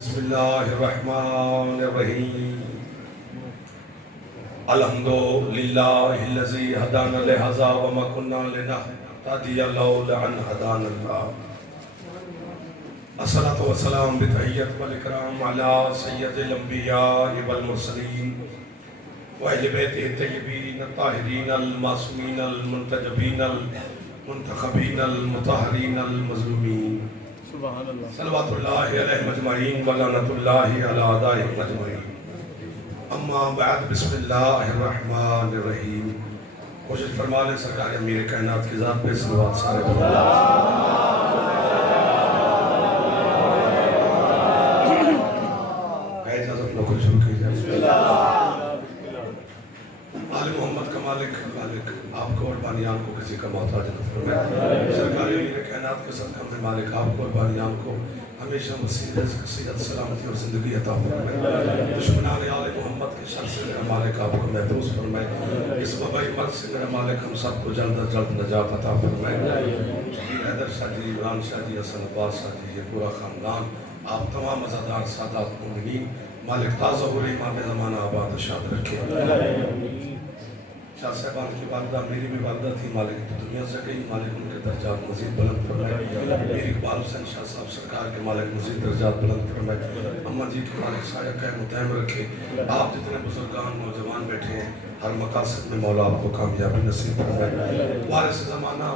بسم اللہ الرحمن الرحیم الحمد للہ الذی ہدانا لہذا وما كنا لنہتدی لولا ان ہدانا اللہ الصلاۃ والسلام بتحیت والاکرام علی سید الانبیاء والمرسلین واہل بیتہ الطیبین الطاہرین المعصومین المنتجبین المنتخبین المطہرین المظلومین صلوات اللہ علیہ مجمعین ولعنت اللہ علی اعدائہم اجمعین اما بعد بسم اللہ الرحمن الرحیم کوشش فرما لیں سرکار امیر کائنات کی ذات پہ صلوات سارے اجازت لوگ شروع کیجئے بسم اللہ آل محمد کا مالک آپ کو اور بانیان کو کسی کا محتاج نہ فرمائے سرکار امیر کائنات کے صدقہ میں مالک آپ کو اور بانیان کو ہمیشہ مسیح رزق صحت سلامتی اور زندگی عطا فرمائے دشمنان آل محمد کے شر سے میرا مالک آپ کو محفوظ فرمائے اس وبائی مرض سے میرا مالک ہم سب کو جلد از جلد نجات عطا فرمائے حیدر شاہ جی عمران شاہ جی حسن عباس شاہ جی یہ پورا خاندان آپ تمام عزادار سادات مومنین مالک تازہ ہو رہی امام زمانہ آباد شاد رکھے شاہ صاحبان کی والدہ میری بھی والدہ تھی مالک دنیا سے گئی مالک ان کے درجات مزید بلند فرمائے میری اقبال حسین شاہ صاحب سرکار کے مالک مزید درجات بلند فرمائے اماں جی کے مالک سایہ قائم و دائم رکھے آپ جتنے بزرگان نوجوان بیٹھے ہیں ہر مقاصد میں مولا آپ کو کامیابی نصیب فرمائے وارث زمانہ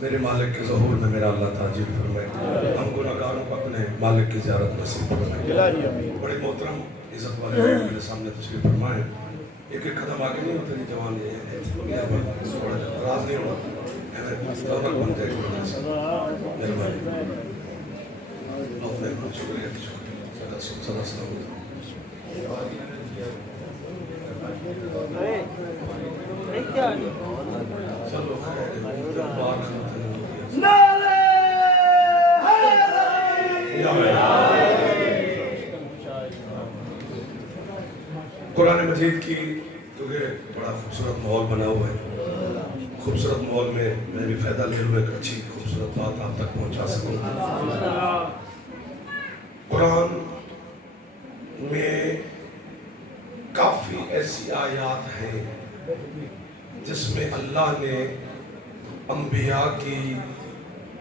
میرے مالک کے ظہور میں میرا اللہ تعجیل فرمائے ہم گناہگاروں کو اپنے مالک کی زیارت نصیب فرمائے بڑے محترم عزت والے میرے سامنے تشریف فرمائے ایک ایک قدم آگے نہیں ہوتے جوان یہ راز نہیں ہونا دولت بن جائے مہربانی شکریہ صدا سلام چلو قرآن مجید کی کیونکہ بڑا خوبصورت ماحول بنا ہوا ہے خوبصورت ماحول میں میں بھی فائدہ لے لوں ایک اچھی خوبصورت بات آپ تک پہنچا سکوں قرآن میں کافی ایسی آیات ہیں جس میں اللہ نے انبیاء کی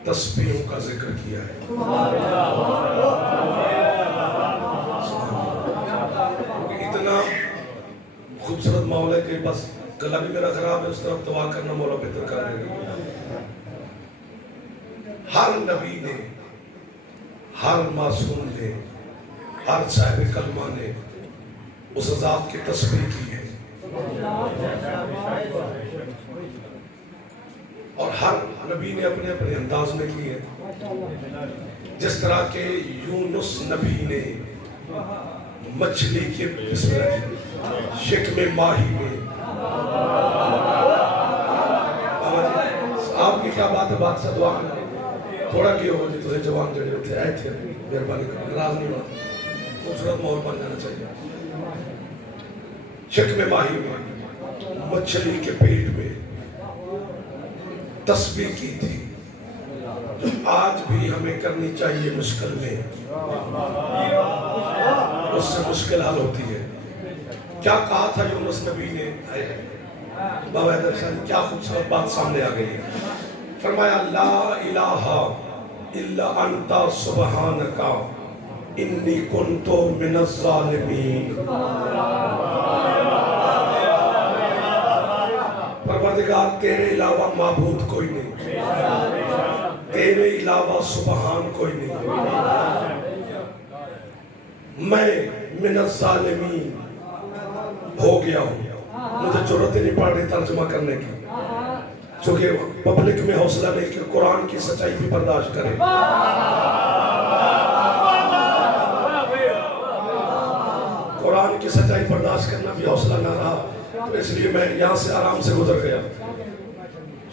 تسبیحوں کا ذکر کیا ہے اتنا خوبصورت ماحول ہے کہ بس گلا بھی میرا خراب ہے اس طرف دعا کرنا مولا بہتر کر دے گا ہر نبی نے ہر معصوم نے ہر صاحب کلمہ نے اس ذات کی تسبیح کی ہے اور ہر نبی نے اپنے اپنے انداز میں کی ہے جس طرح کہ یونس نبی نے مچھلی کے شکم ماہی میں آپ کی کیا بات ہے بات سے دعا کریں تھوڑا کیا ہو جی تجھے جوان جڑے ہوتے آئے تھے مہربانی کریں ناراض نہیں ہونا خوبصورت ماحول بن جانا چاہیے شکم ماہی میں مچھلی کے پیٹ میں تسبیح کی تھی آج بھی ہمیں کرنی چاہیے مشکل میں اس سے مشکل حل ہوتی ہے کیا کہا تھا یونس نبی نے بابا حیدر شاہ کیا خوبصورت بات سامنے آ گئی ہے فرمایا لا الہ الا انت سبحانک انی کنت من الظالمین پروردگار تیرے علاوہ معبود کوئی نہیں تیرے علاوہ سبحان کوئی نہیں میں من الظالمین ہو گیا ہوں مجھے ضرورت نہیں پڑ رہی ترجمہ کرنے کی چونکہ پبلک میں حوصلہ نہیں کہ قرآن کی سچائی بھی برداشت کرے قرآن کی سچائی برداشت کرنا بھی حوصلہ نہ رہا تو اس لیے میں یہاں سے آرام سے گزر گیا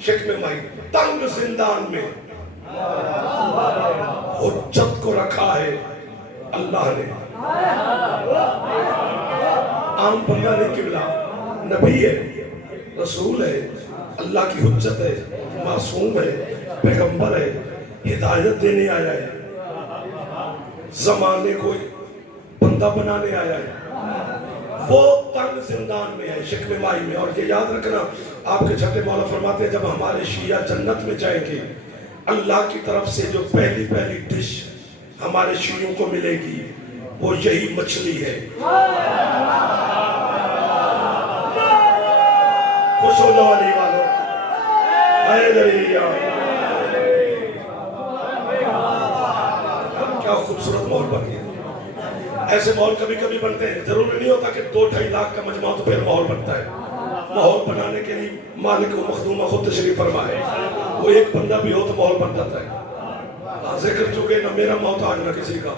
شکم مائی تنگ زندان میں حجت کو رکھا ہے اللہ نے عام بندہ نہیں قبلہ نبی ہے رسول ہے اللہ کی حجت ہے معصوم ہے پیغمبر ہے ہدایت دینے آیا ہے زمانے کو بندہ بنانے آیا ہے، وہ تنگ زندان میں ہے، شکم مائی میں. اور یہ یاد رکھنا آپ کے چھٹے مولا فرماتے ہیں جب ہمارے شیعہ جنت میں جائیں گے اللہ کی طرف سے جو پہلی ڈش ہمارے شیعوں کو ملے گی وہ یہی مچھلی ہے. خوش ہو جاؤ علی والو. کیا خوبصورت ماحول بن گیا. ایسے ماحول کبھی کبھی بنتے ہیں، ضروری نہیں ہوتا کہ 2-2.5 لاکھ کا مجمع تو پھر ماحول بنتا ہے. ماحول بنانے کے لیے مالک و مخدومہ خود تشریف فرمائے، وہ ایک بندہ بھی ہو تو ماحول بن جاتا ہے. ذکر چکے نہ میرا محتاج نہ کسی کا.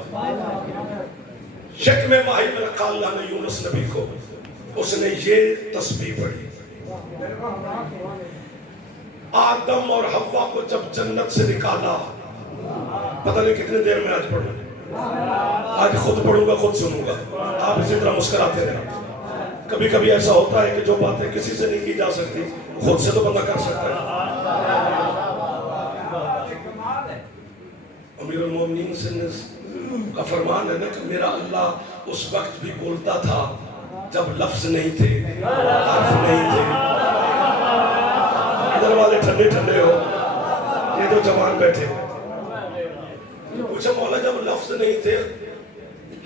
شکم ماہی میں رکھا اللہ نے یونس نبی کو، اس نے یہ تسبیح پڑھی. آدم اور حوا کو جب جنت سے نکالا، پتہ نہیں کتنے دیر میں آج پڑھوں، آج خود پڑھوں گا خود سنوں گا. آپ اسی طرح مسکراتے رہے. کبھی کبھی ایسا ہوتا ہے کہ جو باتیں کسی سے نہیں کی جا سکتی خود سے تو بندہ کر سکتا ہے. امیر المومنین سے کا فرمان ہے نا کہ میرا اللہ اس وقت بھی بولتا تھا جب لفظ نہیں تھے، حرف نہیں تھے. ادھر والے ٹھنڈے ٹھنڈے ہو، یہ جو جوان بیٹھے پوچھا مولا جب لفظ نہیں تھے،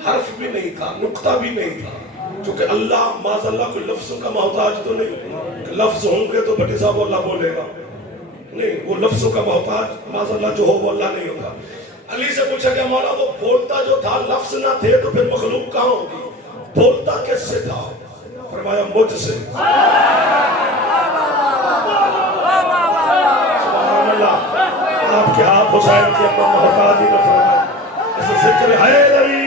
حرف بھی نہیں تھا، نقطہ بھی نہیں تھا، چونکہ اللہ معاذ اللہ کوئی لفظوں کا محتاج تو نہیں. لفظ ہوں گے تو بٹی صاحب اللہ بولے گا نہیں، وہ لفظوں کا محتاج معاذ اللہ جو ہو وہ اللہ نہیں ہوگا. علی سے پوچھا کہ مولا وہ بولتا جو تھا لفظ نہ تھے تو پھر مخلوق کہاں ہوگی؟ بولتا کس سے تھا؟ فرمایا مجھ سے. سبحان اللہ. آپ کے آپ حسین کی اپنا محتاج ہی نہ فرمائے. ایسا ذکر ہے علی.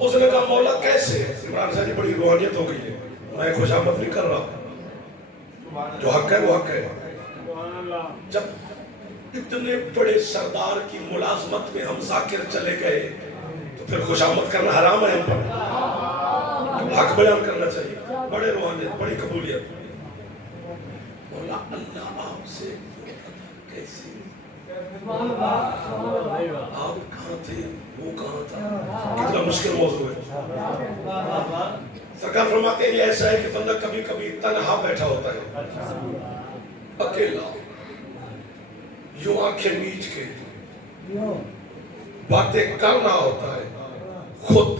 اس نے کہا مولا کیسے؟ عمران صاحب جی بڑی روحانیت ہو گئی ہے، میں خوش آمد نہیں کر رہا، جو حق ہے وہ حق ہے. جب اتنے بڑے سردار کی ملازمت میں ہم ذاکر چلے گئے تو پھر خوش آمد کرنا حرام ہے ہم پر. حق بیان کرنا چاہیے. بڑے روحانیت، بڑی قبولیت. مولا اللہ آپ سے کیسی، آپ کہاں تھے وہ کہاں تھا؟ کتنا مشکل موضوع ہے. سرکار فرماتے ہیں ایسا ہے کہ بندہ کبھی کبھی تنہا بیٹھا ہوتا ہے، اکیلا، یوں آنکھیں میچ کے باتیں کر رہا ہوتا ہے خود،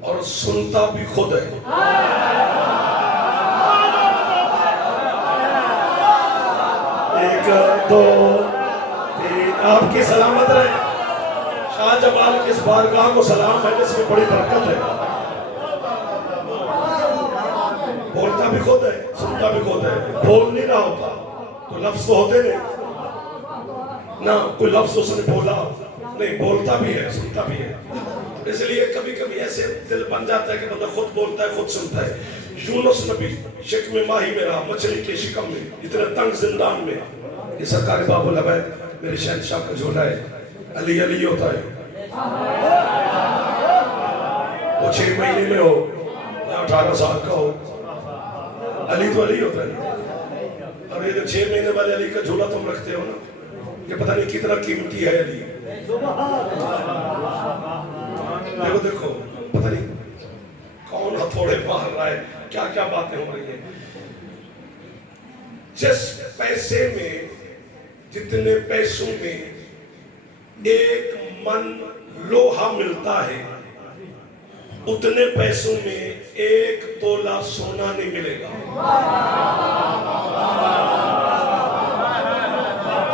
اور سنتا بھی خود ہے. ایک دو تین. آپ کی سلامت رہے. شاہ جمال کی اس بارگاہ کو سلام ہے، اس میں بڑی برکت ہے. بولتا بھی خود ہے، سنتا بھی خود ہے. بول نہیں رہا ہوتا تو لفظ تو ہوتے نہیں نہ، کوئی لفظ اس نے بولا نہیں، بولتا بھی ہے سنتا بھی ہے. اس لیے کبھی کبھی ایسے دل بن جاتا ہے کہ بندہ خود بولتا ہے خود سنتا ہے. یونس نبی شکم ماہی میں رہا، مچھلی کے شکم میں، اتنے تنگ زندان میں. یہ سرکار باب العبید میرے شہنشاہ کا جھولا ہے. علی علی ہوتا ہے، وہ 6 مہینے میں ہو یا 18 سال کا ہو، علی تو علی ہوتا ہے. اب یہ جو 6 مہینے والے علی کا جھولا تم رکھتے ہو نا، یہ پتہ نہیں کتنا قیمتی ہے علی. دیکھو دیکھو پتہ نہیں کون ہتھوڑے باہر رہا ہے، کیا کیا باتیں ہو رہی ہیں. جس پیسے میں، جتنے پیسوں میں 1 من لوہا ملتا ہے، اتنے پیسوں میں 1 تولہ سونا نہیں ملے گا.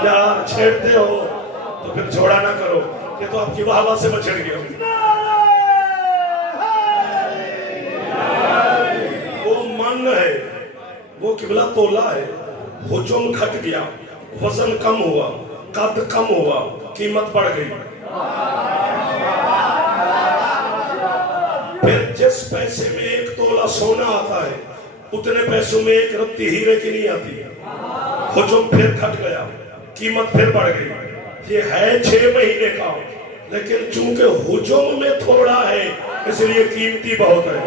کیا چھیڑتے ہو تو پھر چھوڑا نہ کرو، یہ تو آپ کی واہ واہ سے میں چھڑ گیا ہوں. وہ من ہے، وہ قبلہ تولہ ہے. حجم گھٹ گیا، وزن کم ہوا، قد کم ہوا، قیمت بڑھ گئی. پھر جس پیسے میں 1 تولہ سونا آتا ہے، اتنے پیسوں میں 1 رتی ہیرے کی نہیں آتی. حجم پھر گھٹ گیا، قیمت پھر بڑھ گئی. یہ ہے 6 مہینے کا، لیکن چونکہ حجم میں تھوڑا ہے اس لیے قیمتی بہت ہے.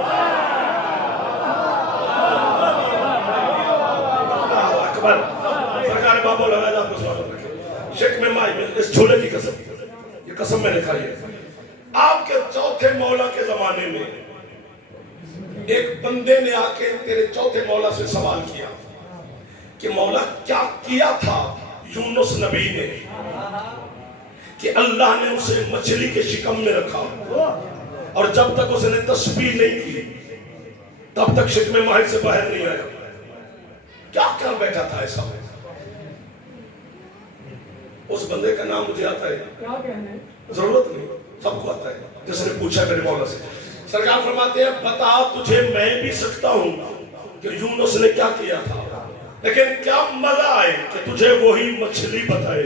اس جھولے کی قسم، یہ قسم میں نے کھائی ہے. آپ کے چوتھے مولا کے زمانے میں ایک بندے نے آ کے تیرے چوتھے مولا سے سوال کیا کہ مولا کیا کیا تھا یونس نبی نے کہ اللہ نے اسے مچھلی کے شکم میں رکھا اور جب تک اس نے تسبیح نہیں کی تب تک شکم ماہی سے باہر نہیں آیا. کیا کر بیٹھا تھا ایسا؟ اس بندے کا نام مجھے آتا ہے، ضرورت نہیں، سب کو آتا ہے. جس نے پوچھا میرے مولا سے، سرکار فرماتے ہیں بتا تجھے میں بھی سکتا ہوں کہ یونس نے کیا کیا تھا، لیکن کیا مزہ آئے کہ تجھے وہی مچھلی بتائے.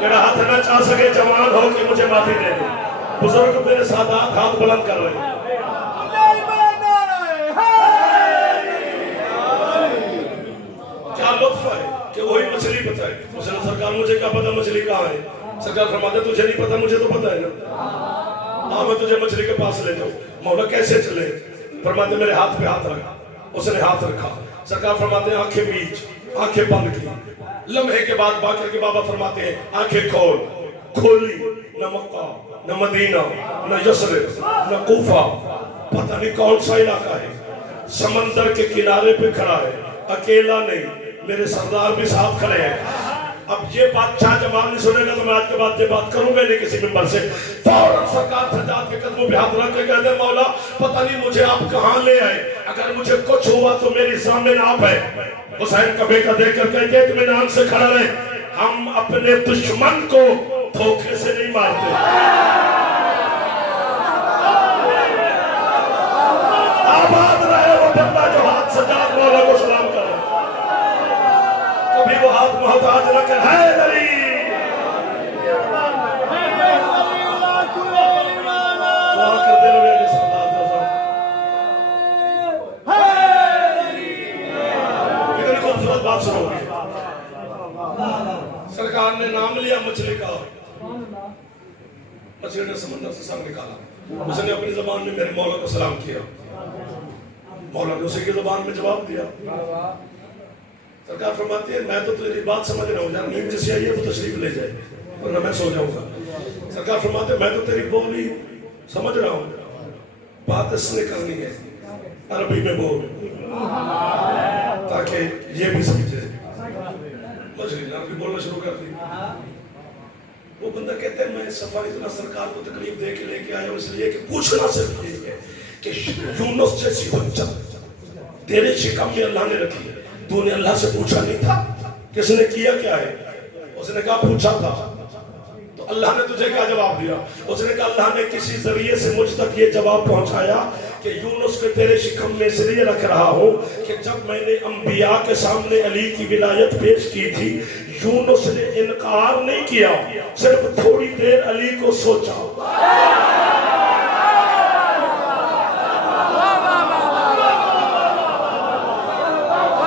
میرا ہاتھ نہ چاہ سکے جوان ہو کہ مجھے معافی دے دے. بزرگ میرے ساتھ ہاتھ بلند کر رہے ہیں. کیا لطف ہے کہ وہی مچھلی بتائے. اس نے سرکار مجھے کیا پتا مچھلی کہاں ہے. سرکار فرماتے تجھے نہیں پتا مجھے تو پتا ہے نا، ہاں میں تجھے مچھلی کے پاس لے جاؤں. مولا کیسے چلے؟ فرماتے میرے ہاتھ پہ ہاتھ رکھا. اس نے ہاتھ رکھا. سرکار فرماتے ہیں آنکھیں بیچ، آنکھیں بند کی. لمحے کے بعد باقر کے بابا فرماتے ہیں آنکھیں کھول. کھولی، نہ مکہ نہ مدینہ نہ یثرب نہ کوفہ، پتہ نہیں کون سا علاقہ ہے. سمندر کے کنارے پہ کھڑا ہے، اکیلا نہیں، میرے سردار بھی ساتھ کھڑے ہیں. اب یہ بادشاہ جب آپ نہیں سنے گا تو میں آج کے بعد یہ بات کروں گا نہیں کسی ممبر سے. فوراً سرکار سجاد کے قدموں پہ ہاتھ رکھ کے کہتے ہیں مولا پتہ نہیں مجھے آپ کہاں لے آئے، اگر مجھے کچھ ہوا تو میری ضامن آپ ہے. حسین کا بیٹا دیکھ کر کہتے ہیں اطمینان سے کھڑا رہے، ہم اپنے دشمن کو دھوکے سے نہیں مارتے. آباد رہے وہ بندہ جو ہاتھ سجاد مولا کو سلام کر رہا ہے. کبھی وہ ہاتھ محتاج نہ کر حیدری دعا کرتے رہے کہ سردار اتنی خوبصورت بات سنو گے. سرکار نے نام لیا مچھلی کا. مچھلی نے سمندر سے سر نکالا. اس نے اپنی زبان میں میرے مولا کو سلام کیا. مولا نے اسی کی زبان میں جواب دیا. سرکار فرماتی ہے میں تو تیری بات سمجھ رہا ہوں، جان نیند جیسی آئی ہے تو تشریف لے جائے ورنہ میں سو جاؤں گا. سرکار فرماتے ہیں میں تو تیری بولی سمجھ رہا ہوں، بات اس نے کرنی ہے عربی میں بول تاکہ یہ بھی سمجھے. مچھلی نے عربی بولنا شروع کر دی. وہ بندہ کہتے ہیں میں سفر اتنا سرکار کو تکلیف دے کے لے کے آیا ہوں اس لیے کہ پوچھنا صرف یہ ہے کہ یونس جیسی حجت تیرے شکم میں اللہ نے رکھی، تو نے اللہ سے پوچھا نہیں تھا کس نے کیا کیا ہے؟ اس نے کہا پوچھا تھا. تو اللہ نے تجھے کیا جواب دیا؟ اس نے کہا اللہ نے کسی ذریعے سے مجھ تک یہ جواب پہنچایا کہ یونس کو تیرے شکم میں اس لیے رکھ رہا ہوں کہ جب میں نے انبیاء کے سامنے علی کی ولایت پیش کی تھی یونس نے انکار نہیں کیا، صرف تھوڑی دیر علی کو سوچا.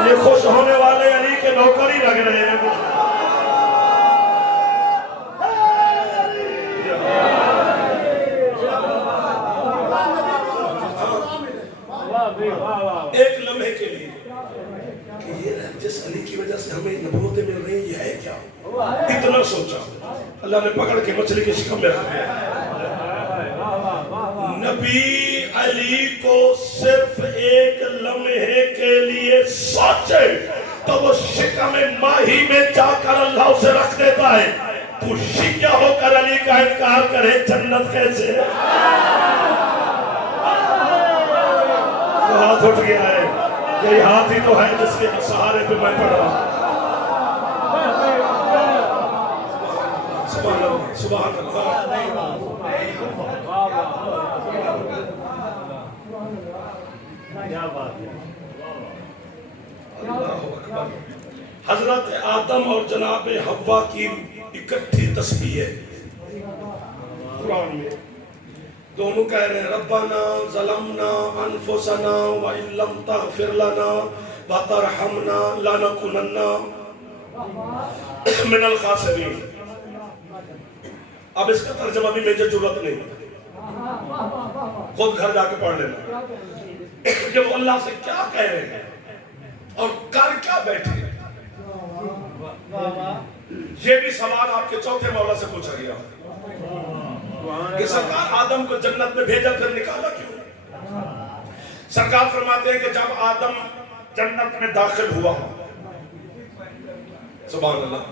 یہ خوش ہونے والے علی کے نوکر ہی لگ رہے ہیں. ایک لمحے کے لیے کہ یہ جس علی کی وجہ سے ہمیں نبوتیں مل رہی ہیں یہ ہے کیا، اتنا سوچا. اللہ نے پکڑ کے مچھلی کے شکم میں رکھ دیا. نبی علی کو صرف ایک لمحے کے لیے سوچے تو وہ شکم ماہی میں جا کر اللہ اسے رکھ دیتا ہے. تو شیعہ ہو کر علی کا انکار کرے جنت کیسے؟ تو ہاتھ اٹھ گیا ہے. یہی ہاتھ ہی تو ہے جس کے سہارے پہ میں پڑھ رہا ہوں. سبحان اللہ سبحان اللہ. حضرت آدم اور جناب حوا کی اکٹھی تسبیح ہے قرآن میں. دونوں کہہ رہے ہیں ربنا ظلمنا انفسنا وان لم تغفر لنا وترحمنا لنكونن من الخاسرین. اب اس کا ترجمہ بھی مجھے ضرورت نہیں، خود گھر جا کے پڑھ لینا کہ وہ اللہ سے کیا کہہ رہے ہیں. اور کر کیا بیٹھے؟ یہ بھی سوال آپ کے چوتھے مولا سے پوچھا گیا کہ سرکار آدم کو جنت میں بھیجا پھر نکالا کیوں؟ سرکار فرماتے ہیں کہ جب آدم جنت میں داخل ہوا، سبحان اللہ،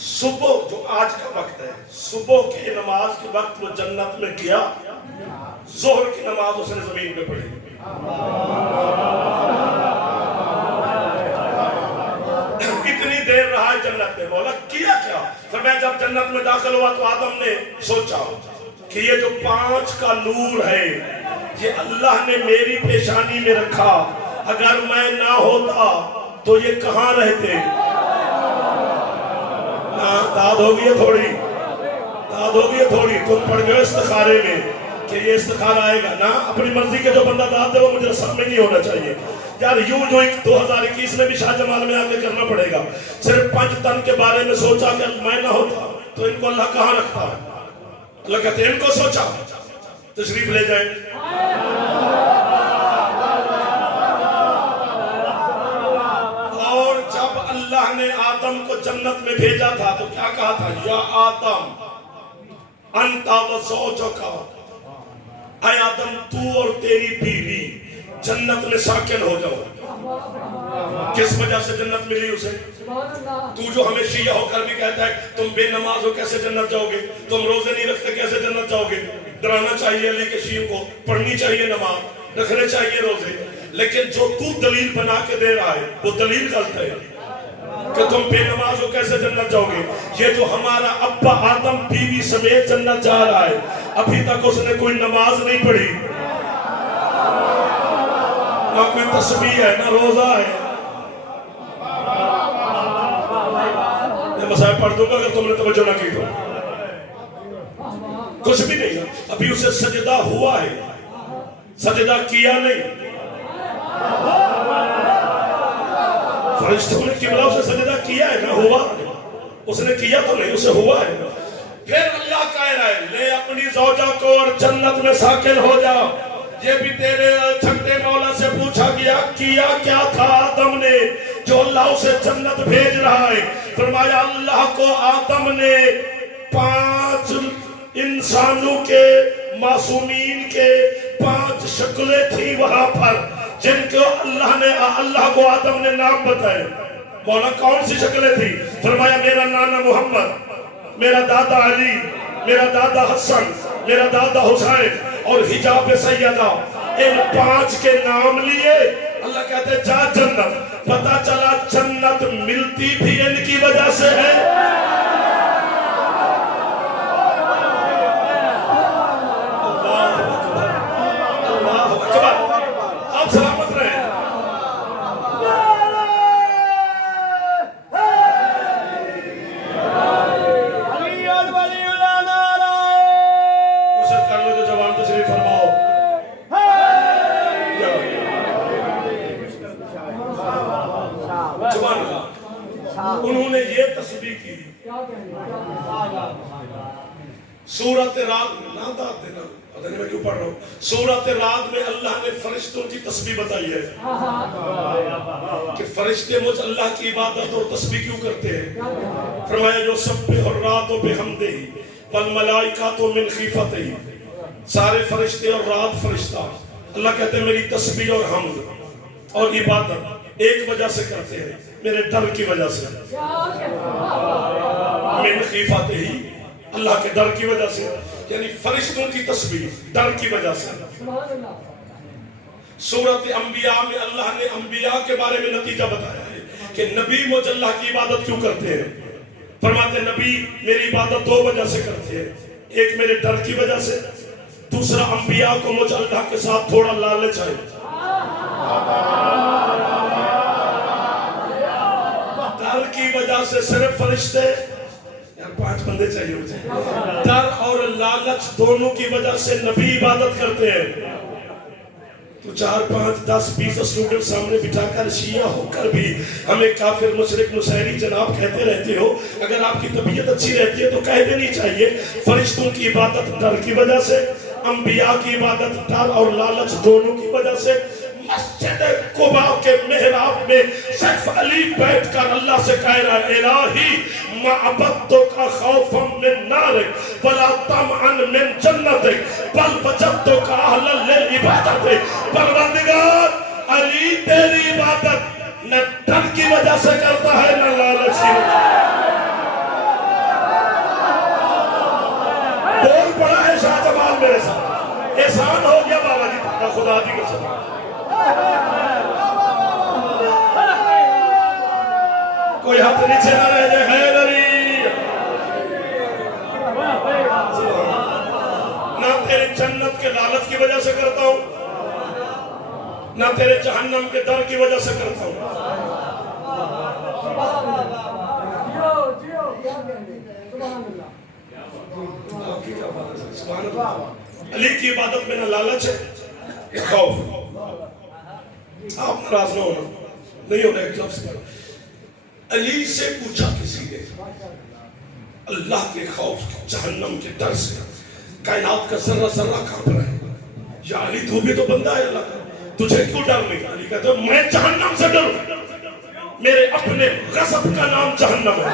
صبح جو آج کا وقت ہے، صبح کی نماز کے وقت وہ جنت میں گیا، ظہر کی نماز اس نے زمین پہ پڑھی۔ کتنی دیر رہا ہے جنت میں؟ مولا کیا کیا؟ فرمایا جب جنت میں داخل ہوا تو آدم نے سوچا کہ یہ جو 5 کا نور ہے یہ اللہ نے میری پیشانی میں رکھا، اگر میں نہ ہوتا تو یہ کہاں رہتے؟ داد ہوگی تھوڑی تم پڑھ گئے استخارے میں کہ یہ استخارہ آئے گا نا، اپنی مرضی کے جو بندہ داد دے وہ مجھے سب میں نہیں ہونا چاہیے یار، یوں جو 2021 میں بھی شاہ جمال میں آگے کرنا پڑے گا۔ صرف 5 تن کے بارے میں سوچا کہ میں نہ ہوتا تو ان کو اللہ کہاں رکھتا ہے؟ اللہ کہتے ہیں ان کو سوچا، تشریف لے جائیں۔ اور جب اللہ نے آدم کو جنت میں بھیجا تھا تو کیا کہا تھا؟ یا آدم انتا و زوجکا، اے آدم تو اور تیری بیوی جنت میں ساکن ہو جاؤ۔ کس وجہ سے جنت ملی اسے؟ تو جو ہمیں شیعہ ہو کر بھی کہتا ہے تم بے نماز ہو کیسے جنت جاؤ گے، تم روزے نہیں رکھتے کیسے جنت جاؤ گے، ڈرانا چاہیے علی کے شیعوں کو، پڑھنی چاہیے نماز، رکھنے چاہیے روزے، لیکن جو تو دلیل بنا کے دے رہا ہے وہ دلیل غلط ہے کہ تم بے نماز ہو کیسے جنت جاؤ گے۔ یہ جو ہمارا ابا آدم بیوی سمیت جنت جا رہا ہے، ابھی تک اس نے کوئی نماز نہیں پڑھی، نہ کوئی تسبیح ہے، نہ روزہ ہے۔ میں مسائل پڑھ دوں گا اگر تم نے توجہ نہ کی تو، کچھ بھی نہیں ہے، ابھی اسے سجدہ ہوا ہے، سجدہ کیا نہیں۔ فرشتوں نے قبلہ اسے سجدہ کیا ہے، نہ ہوا، اس نے کیا تو نہیں، اسے ہوا ہے۔ پھر اللہ کہہ رہا ہے لے اپنی زوجہ کو اور جنت میں ساکن ہو جا۔ یہ بھی تیرے چھٹے مولا سے پوچھا گیا کیا کیا تھا آدم نے جو اللہ اسے جنت بھیج رہا ہے؟ فرمایا اللہ کو آدم نے 5 انسانوں کے، معصومین کے 5 شکلیں تھی وہاں پر جن کو اللہ کو آدم نے نام بتائے۔ مولا کون سی شکلیں تھی؟ فرمایا میرا نانا محمد، میرا دادا علی، میرا دادا حسن، میرا دادا حسین اور حجاب سیدہ، ان 5 کے نام لیے۔ اللہ کہتے جا جنت، پتا چلا جنت ملتی بھی ان کی وجہ سے ہے۔ اللہ اکبر، آپ سلامت رہے۔ انہوں نے یہ تسبیح کی سورۃ رعد میں، نہ داد دینا پتہ نہیں میں کیوں پڑھ رہا ہوں، سورۃ رعد میں اللہ نے فرشتوں کی تسبیح بتائی ہے کہ فرشتے مجھ اللہ کی عبادت اور تسبیح کیوں کرتے ہیں۔ فرمایا جو سبح الرعد بحمدہ والملائکۃ من خیفتہ، سارے فرشتے اور رعد فرشتہ اللہ کہتے ہیں میری تسبیح اور حمد اور عبادت ایک وجہ سے کرتے ہیں، میرے ڈر کی وجہ سے، من خیفتہ ہی، اللہ کے ڈر کی وجہ سے، یعنی فرشتوں کی تسبیح ڈر کی وجہ سے۔ سورۃ انبیاء میں اللہ نے انبیاء کے بارے میں نتیجہ بتایا ہے کہ نبی مجھ اللہ کی عبادت کیوں کرتے ہیں۔ فرماتے ہیں نبی میری عبادت 2 وجہ سے کرتے ہیں، ایک میرے ڈر کی وجہ سے، دوسرا انبیاء کو مجھ اللہ کے ساتھ تھوڑا لالچ ہے۔ ڈر کی وجہ سے صرف فرشتے، یار 5 بندے چاہیے مجھے، ڈر اور لالچ دونوں کی وجہ سے نبی عبادت کرتے ہیں۔ تو 4 5 10 20 اسٹوڈنٹ سامنے بٹھا کر شیعہ ہو کر بھی ہمیں کافر مشرک نصیری جناب کہتے رہتے ہو، اگر آپ کی طبیعت اچھی رہتی ہے تو کہہ دینی چاہیے فرشتوں کی عبادت ڈر کی وجہ سے، انبیاء کی عبادت ڈر اور لالچ دونوں کی وجہ سے، مسجد قباء کے محراب میں سیف علی بیٹھ کر اللہ سے کہہ رہا ہے الہی معبدتک خوفا من نارک ولا طمعا من جنتک بل وجدتک اہلا للعبادت. پروردگار علی تیری عبادت نہ ڈر کی وجہ سے کرتا ہے نہ لالچ کی وجہ. بول پڑا ہے شاہ جمال میرے ساتھ. احسان ہو گیا بابا جی کا خدا دی قسم. کوئی ہاتھ نیچے نہ رہ جائے. حیدری نہ تیرے جنت کے لالچ کی وجہ سے کرتا ہوں نہ تیرے جہنم کے ڈر کی وجہ سے کرتا ہوں. علی کی عبادت میں نہ لالچ ہے نہ خوف. آپ ناراض نہ ہونا نہیں ہونا. ایک لفظ پر علی سے پوچھا کسی نے اللہ کے خوف جہنم کے ڈر سے کائنات کا ذرہ ذرہ کانپ رہا ہے. یا علی تو بھی تو بندہ ہے اللہ کا, تجھے کیوں ڈر نہیں؟ علی کہتا ہے میں جہنم سے ڈروں, میرے اپنے غضب کا نام جہنم ہے.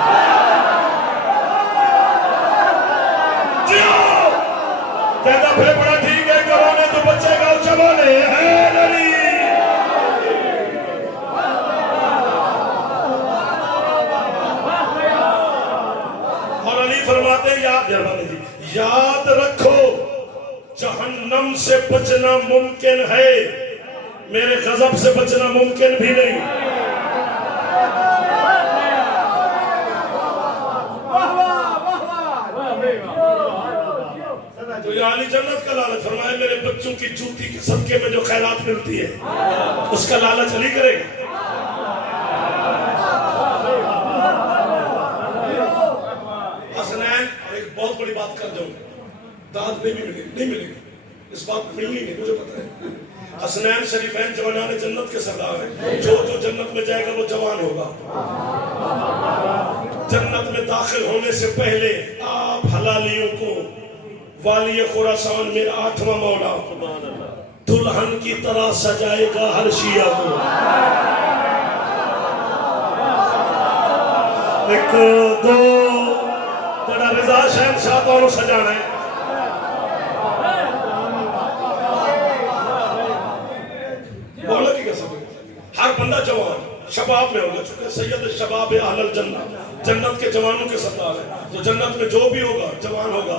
کہتا پھر بڑا ٹھیک ہے کرونے تو بچے گا چبانے. حیدری اور علی فرماتے ہیں یاد رکھو جہنم سے بچنا ممکن ہے, میرے غضب سے بچنا ممکن بھی نہیں. تو یہ علی جنت کا لالچ فرمائے میرے بچوں کی جوتی کے صدقے میں جو خیرات ملتی ہے اس کا لالچ علی کرے گا. حسنین ایک بہت بڑی بات کر جاؤں, داد نہیں ملے گی اس بات ملنی نہیں, مجھے پتا ہے. حسنین شریفین جوانان جنت کے سردار ہیں. جو جنت میں جائے گا وہ جوان ہوگا. جنت میں داخل ہونے سے پہلے آپ حلالیوں کو والی خراسان میرا 8واں مولا دلہن کی طرح سجائے گا ہر شیعہ کو. ایک دو تیرا رضا شہنشاہ تو سجانا ہے. بولا کی قسم ہر بندہ جوان شباب میں ہوگا, چونکہ سید شباب اہل الجنہ جنت کے جوانوں کے سردار ہیں. تو جنت میں جو بھی ہوگا جوان ہوگا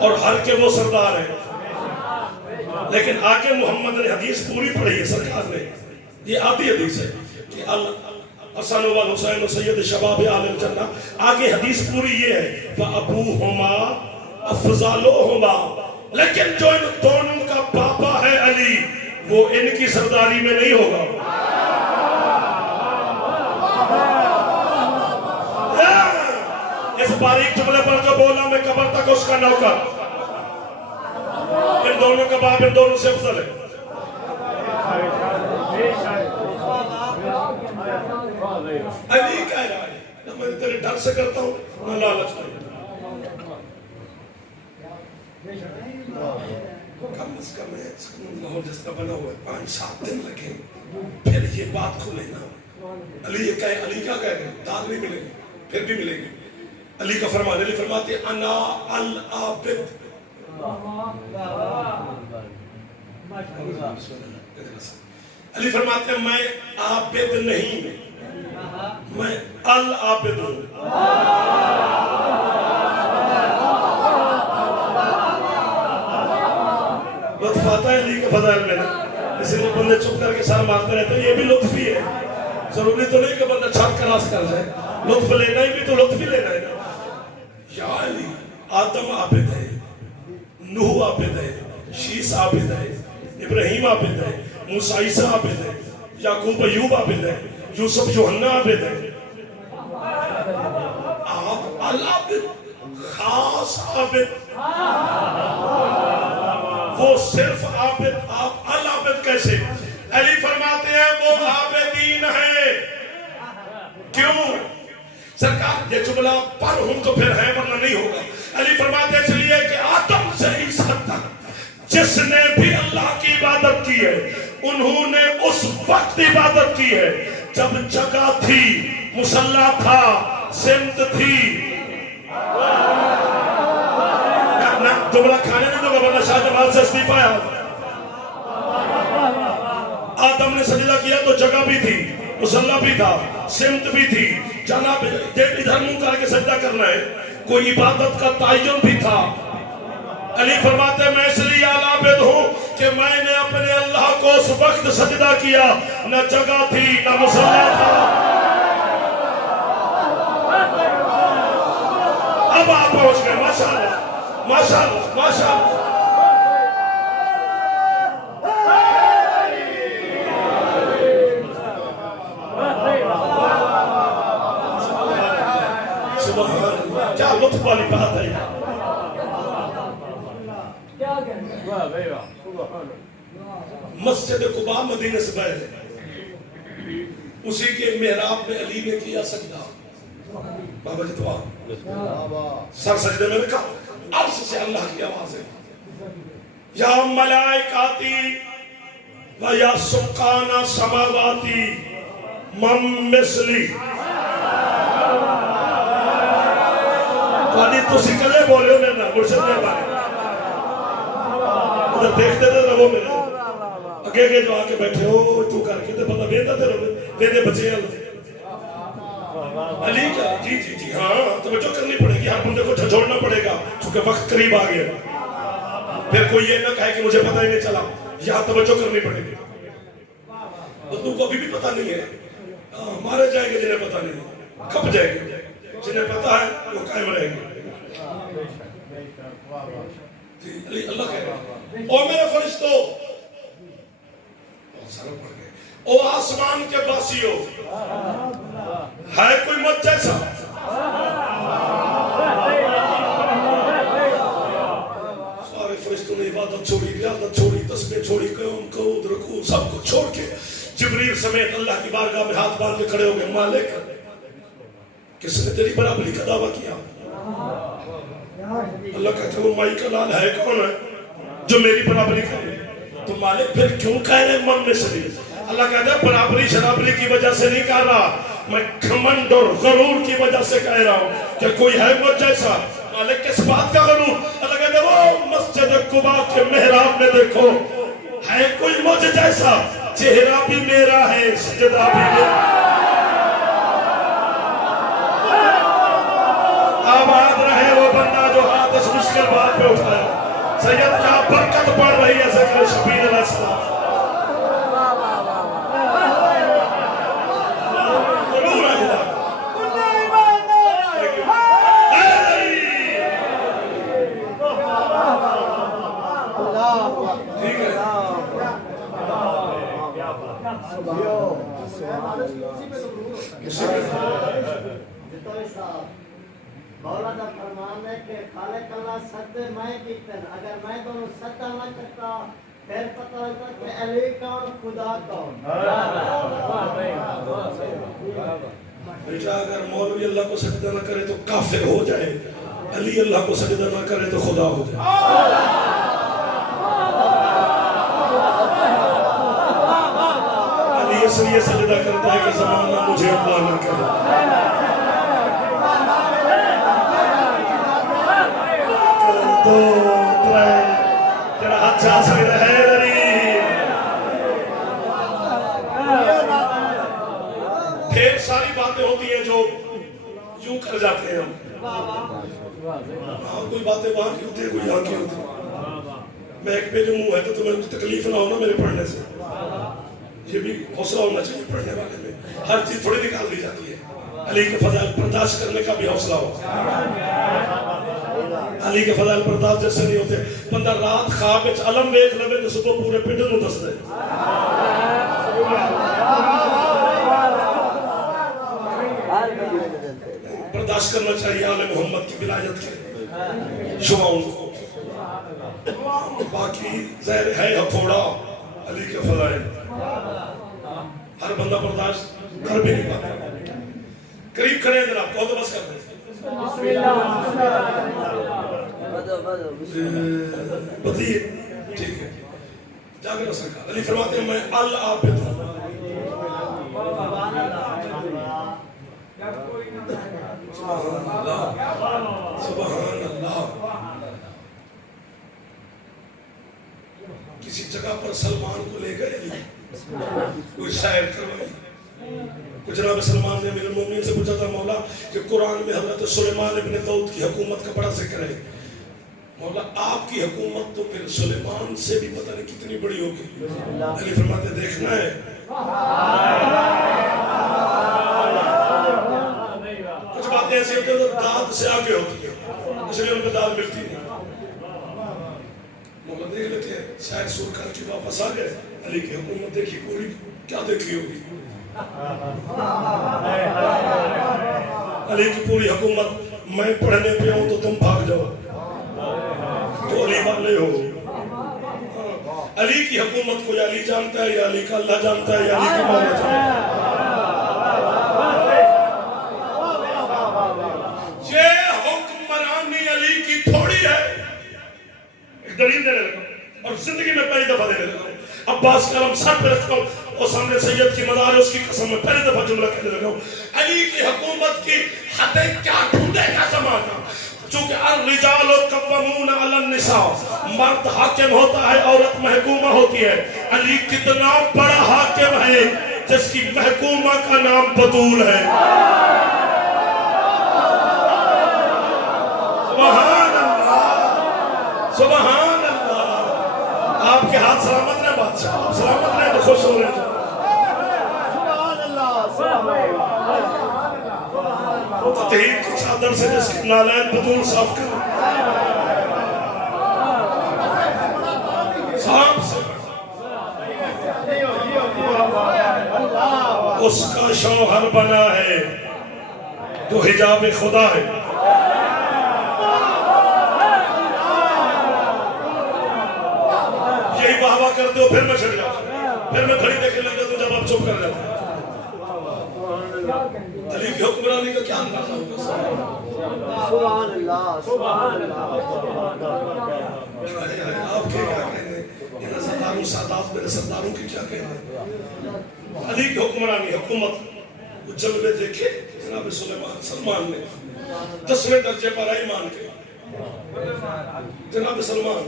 اور ہر کے وہ سردار ہیں. لیکن آگے محمد نے حدیث پوری پڑھی ہے سرکار نے, یہ آدھی حدیث ہے کہ حسن والحسین سید شباب اہل الجنہ. آگے حدیث پوری یہ ہے فَأَبُوهُمَا أَفْضَلُهُمَا, لیکن جو ان دونوں کا پاپا ہے علی وہ ان کی سرداری میں نہیں ہوگا. اس باریک جملے پر جو بولا میں قبر تک اس کا نوکر, ان دونوں کا باپ ان دونوں سے افضل ہے. علی کہہ رہا ہے نہ میں تیرے ڈر سے کرتا ہوں نہ لالچ میں. کم از کم ماحول جس کا بنا ہوا ہے 5-7 دن لگے پھر یہ بات کھلے نا. علی یہ کہے, علی کیا کہہ رہے ہیں داد نہیں ملے گی پھر بھی ملے گی. علی کا فرمان, علی فرماتے ہیں انا العابد. علی فرماتے ہیں میں عابد نہیں میں العابد ہوں. لطف آتا ہے علی کے فضائل میں نا, اسی لیے بندے چپ کر کے سار مارتے رہتے ہیں. یہ بھی لطف ہی ہے, ضروری تو نہیں کہ بندہ چھت کراس کر جائے. لطف لینا ہی بھی تو لطف ہی لینا ہے. یا علی آدم عابد ہے, نوح عابد ہے, شیس عابد ہے, ابراہیم عابد ہے, موسیٰ عیسیٰ عابد ہے, یعقوب ایوب عابد ہے, یوسف یوحنا عابد ہے. آپ العابد خاص عابد, وہ صرف عابد. آپ العابد کیسے؟ علی فرماتے ہیں وہ عابدین ہیں. کیوں؟ سرکار یہ جملہ پر ہوں تو پھر ہے ورنہ نہیں ہوگا. علی فرماتے ہیں اس لیے کہ آدم سے عیسیٰ تک جس نے بھی اللہ کی عبادت کی ہے انہوں نے اس وقت عبادت کی ہے جب جگہ تھی، مصلی تھا، سمت تھی. جملہ کھانے نہیں دو گا ورنہ شاہ جمال سے استعفیٰ ہے. آدم نے سجدہ کیا تو جگہ بھی تھی، مصلی بھی تھا، سمت بھی تھی. جناب ادھر منہ کر کے سجدہ کرنا ہے. کوئی عبادت کا تعین بھی تھا. علی فرماتے ہیں میں اس لیے عابد ہوں کہ میں نے اپنے اللہ کو اس وقت سجدہ کیا نہ جگہ تھی نہ مصلی تھا. اب آپ پہنچ گئے. ماشاءاللہ ماشاءاللہ ماشاءاللہ. کیا لطف والی بات ہے. مسجد قباء مدینے سے باہر ہے، اسی کے محراب میں علی نے کیا سجدہ. بابا جی دعا سر سجدے میں رکھا. عرش سے اللہ کی آواز ہے یا ملائکاتی و یا سکان سماواتی من مثلی. والی تو سکلے بولے ہو میرے مرشد نے بارے ادھر دیکھتے تھے رہو میرے اگے گے جو آکے بیٹھے ہو تو کر کے تو پتہ ویدہ تھے رہو ویدے بچے ہیں علی کا. جی جی جی ہاں توجہ کرنی پڑے گی. ہر بندے کو جھجھوڑنا پڑے گا چونکہ وقت قریب آ گیا. پھر کوئی یہ نہ کہے کہ مجھے پتہ ہی نہیں چلا. یہاں توجہ کرنی پڑے گی. بندوں کو ابھی بھی پتہ نہیں ہے. مارے جائیں گے جنہیں پتہ نہیں ہے، کھپ جائیں گے. جنہیں پتہ ہے وہ قائم رہیں گے. علی اللہ کہہ رہا ہے او میرے فرشتو، سارا پڑھ گئے، او آسمان کے باسیو، ہے کوئی مجھ جیسا؟ سارے فرشتوں نے عبادت چھوڑی، ریاضت چھوڑی، تسبیح چھوڑی، قیام قعود رکوع سب کو چھوڑ کے جبریل سمیت اللہ کی بارگاہ میں ہاتھ باندھ کے کھڑے ہو گئے. مالک کس نے تیری برابری کا دعویٰ کیا؟ اللہ کہتے ہیں وہ مائی کا لال ہے کون ہے جو میری برابری کرے؟ تو مالک پھر کیوں کہہ رہے من میں سے نہیں؟ اللہ کہتے ہیں برابری شرابری کی وجہ سے نہیں کہہ رہا، میں گھمنڈ اور غرور کی وجہ سے کہہ رہا ہوں کہ کوئی ہے مجھ جیسا. مالک کس بات کا غرور؟ اللہ کہتے ہیں وہ مسجد قباء کے محراب میں دیکھو، ہے کوئی مجھ جیسا؟ چہرہ بھی میرا ہے، سجدہ بھی میرا. آباد رہے وہ بندہ جو ہاتھ اس مشکل بات پہ اٹھایا. سید کیا برکت پڑ رہی ہے ذکر شبیر علیہ السلام. مولانا فرمان ہے کہ خالق اللہ سجدے میں کیتن، اگر میں دونوں سجدہ نہ کرتا پھر پتہ لگتا کہ علی کون خدا کون. بیٹا اگر مولوی اللہ کو سجدہ نہ کرے تو کافر ہو جائے، علی اللہ کو سجدہ نہ کرے تو خدا ہو جائے. علی اس لیے سجدہ کرتا ہے کہ زمانہ مجھے اللہ نہ کرے. دو ترے تیرا ہاتھ چاہ سکتا ہے علی. پھر ساری باتیں ہوتی ہیں جو یوں کر جاتے ہیں ہم. کوئی باتیں وہاں کی ہوتی ہیں کوئی یہاں کی ہوتی ہیں. میں ایک پہ جو منہ ہے تو تمہیں تکلیف نہ ہونا میرے پڑھنے سے. یہ بھی حوصلہ ہونا چاہیے پڑھنے والے میں. ہر چیز تھوڑی نکال دی جاتی ہے. علی کے فضائل برداشت کرنے کا بھی حوصلہ ہو. علی کے فضائل برداشت جیسے نہیں ہوتے. بندہ رات خواب وچ علم ویکھ لوے تے صبح پورے پنڈ نوں دس دے. برداشت کرنا چاہیے آل محمد کی ولایت کے شعاؤں کو. باقی ظاہر ہے تھوڑا علی کے فضائل ہر بندہ برداشت کر بھی نہیں پاتا. قریب کھڑے ہیں جناب کہو تو بس کر دیں. بدی ٹھیک ہے. جا کے سرکار علی فرماتے ہیں میں العابد ہوں. سبحان اللہ سبحان اللہ. کسی جگہ پر سلمان کو لے گئے کوئی شاعر کروائی. جناب سلمان نے امیر المومنین سے پوچھا تھا مولا کہ قرآن میں حضرت سلیمان ابن داؤد کی حکومت کا بڑا ذکر ہے. مولا آپ کی حکومت تو پھر سلیمان سے بھی پتہ نہیں کتنی بڑی ہوگی. علی فرماتے دیکھنا ہے. کچھ باتیں ایسی ہوتی ہیں تو داد سے آگے ہوتی ہیں اس لیے ان پہ داد ملتی نہیں. مولا دیکھ لیتے ہیں شاید سور کر کے واپس آ گئے. علی کی حکومت دیکھی پوری کیا دیکھی ہوگی. علی کی پوری حکومت میں پڑھنے پہ ہوں تو تم بھاگ جاؤ تو علی والے ہو. علی کی حکومت کو یا علی جانتا ہے یا علی کا اللہ جانتا ہے یا علی کا مولا جانتا ہے. یہ حکمرانی علی کی تھوڑی ہے. ایک دلیل دینے لگا اور زندگی میں پہلی دفعہ دینے لگا. عباس کا علم سر پہ رکھتا ہوں اور سامنے سید کی مدار ہے اس کی قسم میں پہلی دفعہ جملہ کہنے لگا ہوں. علی کی حکومت کی حدیں کیا ڈھونڈے کا زمانہ. چونکہ الرجال قوامون علی النساء مرد حاکم ہوتا ہے عورت محکومہ ہوتی ہے. علی کتنا بڑا حاکم ہے جس کی محکومہ کا نام بطول ہے. سبحان اللہ سبحان اللہ. آپ کے ہاتھ سلامت رہے بادشاہ. آپ سلامت رہے تو خوش ہو رہے ہیں. تحریر کی چادر سے جس کی نالین بطول صاف کر صاحب سے اس کا شوہر بنا ہے تو حجاب خدا ہے. یہی واہ واہ کرتے ہو پھر میں چڑھ جاتا ہوں. پھر میں گھڑی دیکھنے لگ جاتا ہوں جب آپ چپ کر جاتے ہیں. علی کی حکمرانی کا کیا اندازہ ہوگا. سبحان اللہ سبحان اللہ. آپ کے کیا کہنے ان سرداروں سادات میرے سرداروں کی کیا کہنے. علی کی حکمرانی حکومت وہ جلوے دیکھے جناب سلمان نے 10ویں درجے پر ایمان کے جناب سلمان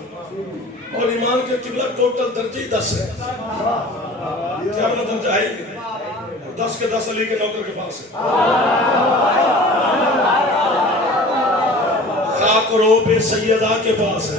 اور ایمان کے قبلہ ٹوٹل درجے 10 ہے. 11 درجہ ہے ہی نہیں. 10 کے 10 علی کے نوکر کے پاس ہے. خاک روب سیدہ کے پاس ہے.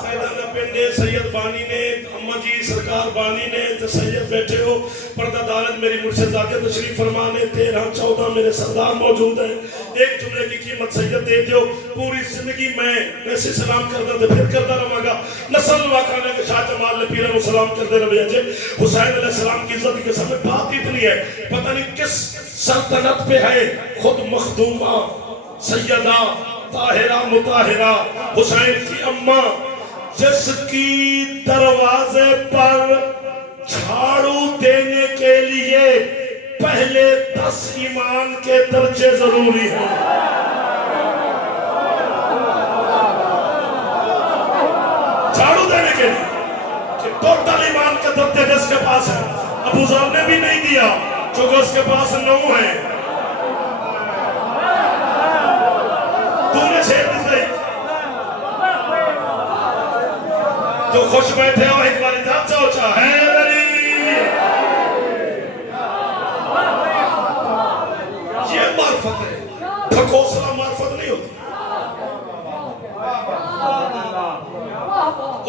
سیدہ پنڈے سید بانی نے اماں جی سرکار بانی نے تو سید بیٹھے ہو پردہ دارت میری مرشد زادہ تشریف فرمانے 13-14 میرے سردار موجود ہیں. ایک جملے کی قیمت سید دے دیو پوری زندگی میں ویسے سلام کرتا تھا پھر کرتا رہا گا. نسل واقعہ کہ شاہ جمال نے پیرہ کو سلام کرتے رہے جے. حسین علیہ السلام کی عزت کے سامنے بات اتنی ہے پتہ نہیں کس سلطنت پہ ہے. خود مخدومہ سیدہ طاہرہ مطہرہ حسین کی اماں جس کی دروازے پر جھاڑو دینے کے لیے پہلے 10 ایمان کے درجے ضروری ہیں. جھاڑو دینے کے لیے کہ ٹوٹل ایمان کے درجے جس کے پاس ہے. ابو ذر نے بھی نہیں دیا چونکہ اس کے پاس 9 ہے. تو نے 6 دی جو خوش بیٹھے ہو ایک باری دھات جاؤ چاہے یہ معرفت ہے. ٹھکوسلا معرفت نہیں ہوتی.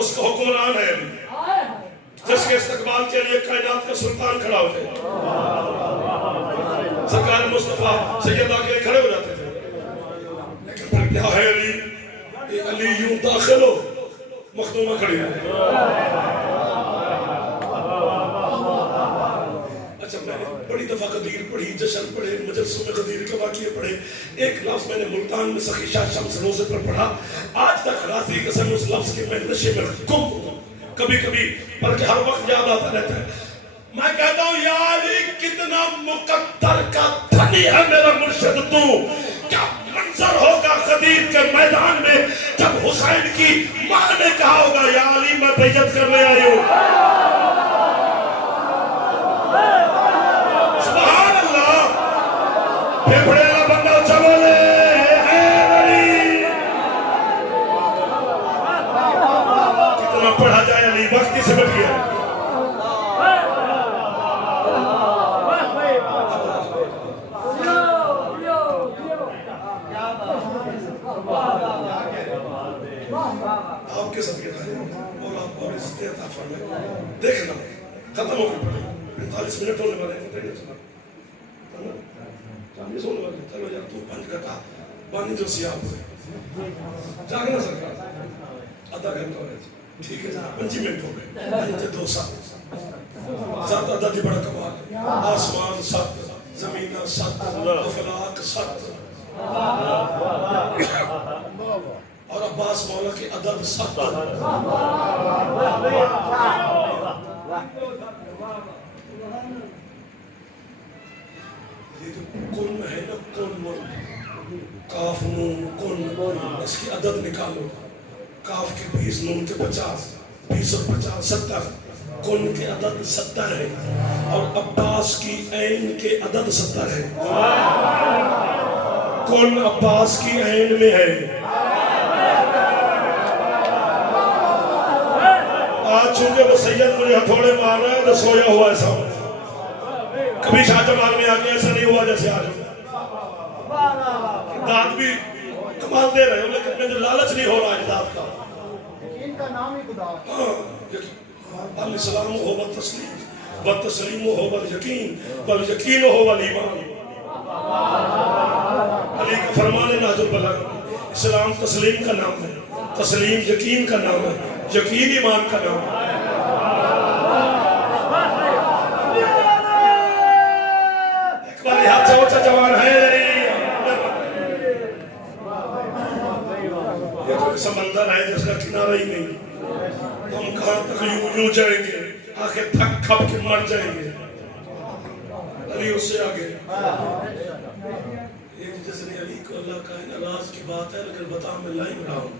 اس کا حکمران ہے جس کے استقبال کے لیے کائنات کا سلطان کھڑا ہو جائے. سرکار مصطفیٰ سیدہ کے لیے کھڑے ہو جاتے تھے لیکن پھر کیا ہے علی یوں داخل ہو مخدومہ کھڑی ہے. اچھا میں نے بڑی دفعہ غدیر پڑھی جشن پڑھے مجلسوں میں غدیر کے واقعے پڑھے. ایک لفظ میں نے ملتان میں سخی شاہ شمس روزے پر پڑھا. آج تک غازی قسم اس لفظ کے میں نشے میں گم ہوں کبھی کبھی بلکہ ہر وقت یاد آتا رہتا ہے. میں کہتا ہوں یا علی کتنا مقدر کا دھنی ہے میرا مرشد تو. کیا منظر منظر ہوگا غدیر کے میدان میں جب حسین کی ماں نے کہا ہوگا یا علی میں بیعت کرنے آئی ہوں. سبحان اللہ. پھیپھڑے والا بندہ اچھا بولے اے علی. کتنا پڑھا جائے علی وقت سے بٹ گیا. آپ کے سب کے اور آپ کو عزت عطا فرمائے. دیکھنا ختم ہو گئی پڑھائی 45 منٹ ہونے والے ہیں. 40 ہونے والے. چلو یار تو 5 گھنٹہ پانی جو سیاہ ہوئے جاگنا سرکار آدھا گھنٹہ ہو گیا. ٹھیک ہے جہاں 5 منٹ ہو گئے 2 سال 7 آدھا کی بڑا کمال ہے. آسمان 7 زمین 7 افلاک 7 اور عباس مولا کی عدد 7. یہ جو کن ہے نا کن کاف نون کن اس کی عدد نکالو. کاف کے 20 نون کے 50 20 اور 50 70 کن کے عدد 70 ہے اور عباس کی عین کے عدد 70 ہے. کن عباس کی عین میں ہے. آج چونکہ وہ سید مجھے ہتھوڑے مار رہا ہے تو سویا ہوا ہے سامنے. کبھی شاہ جمال میں آگے ایسا نہیں ہوا جیسے آج. داد بھی کمال دے رہے ہو لیکن میں جو لالچ نہیں ہو رہا ہے داد کا. ان کا نام ہی خدا. علیہ السلام ہو والتسلیم والتسلیم ہو والیقین والیقین ہو والایمان. علی کا فرمان ہے نہج البلاغہ. اسلام تسلیم کا نام ہے. تسلیم یقین کا نام ہے. یقین ایمان کا نام ہے. ایک بار یہاں سے اونچا جوان ہے. یہ تو سمندر ہے جس کا کنارہ ہی نہیں. ہم کہاں تک یوں جائیں گے آخر تھک کھپ کے مر جائیں گے. علی اس سے آگے ایک جس نے علی کو اللہ کا راز کی بات ہے لیکن بتا میں لائیو رہا ہوں.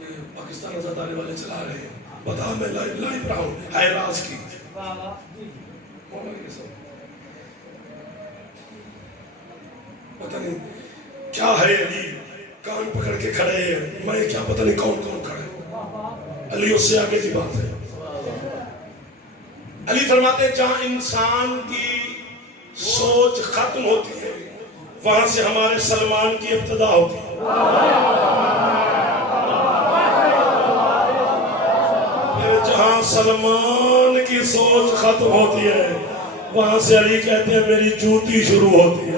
یہ پاکستان آزاد آنے والے چلا رہے ہیں. بتا میں لائیو رہا ہوں ہے راز کی. پتہ نہیں کیا ہے. علی کان پکڑ کے کھڑے ہیں. میں کیا پتہ نہیں کون کون کھڑے. علی اس سے آگے کی بات ہے. علی فرماتے ہیں جہاں انسان کی سوچ ختم ہوتی ہے وہاں سے ہمارے سلمان کی ابتدا ہوتی ہے. پھر جہاں سلمان کی سوچ ختم ہوتی ہے وہاں سے علی کہتے ہیں میری جوتی شروع ہوتی ہے.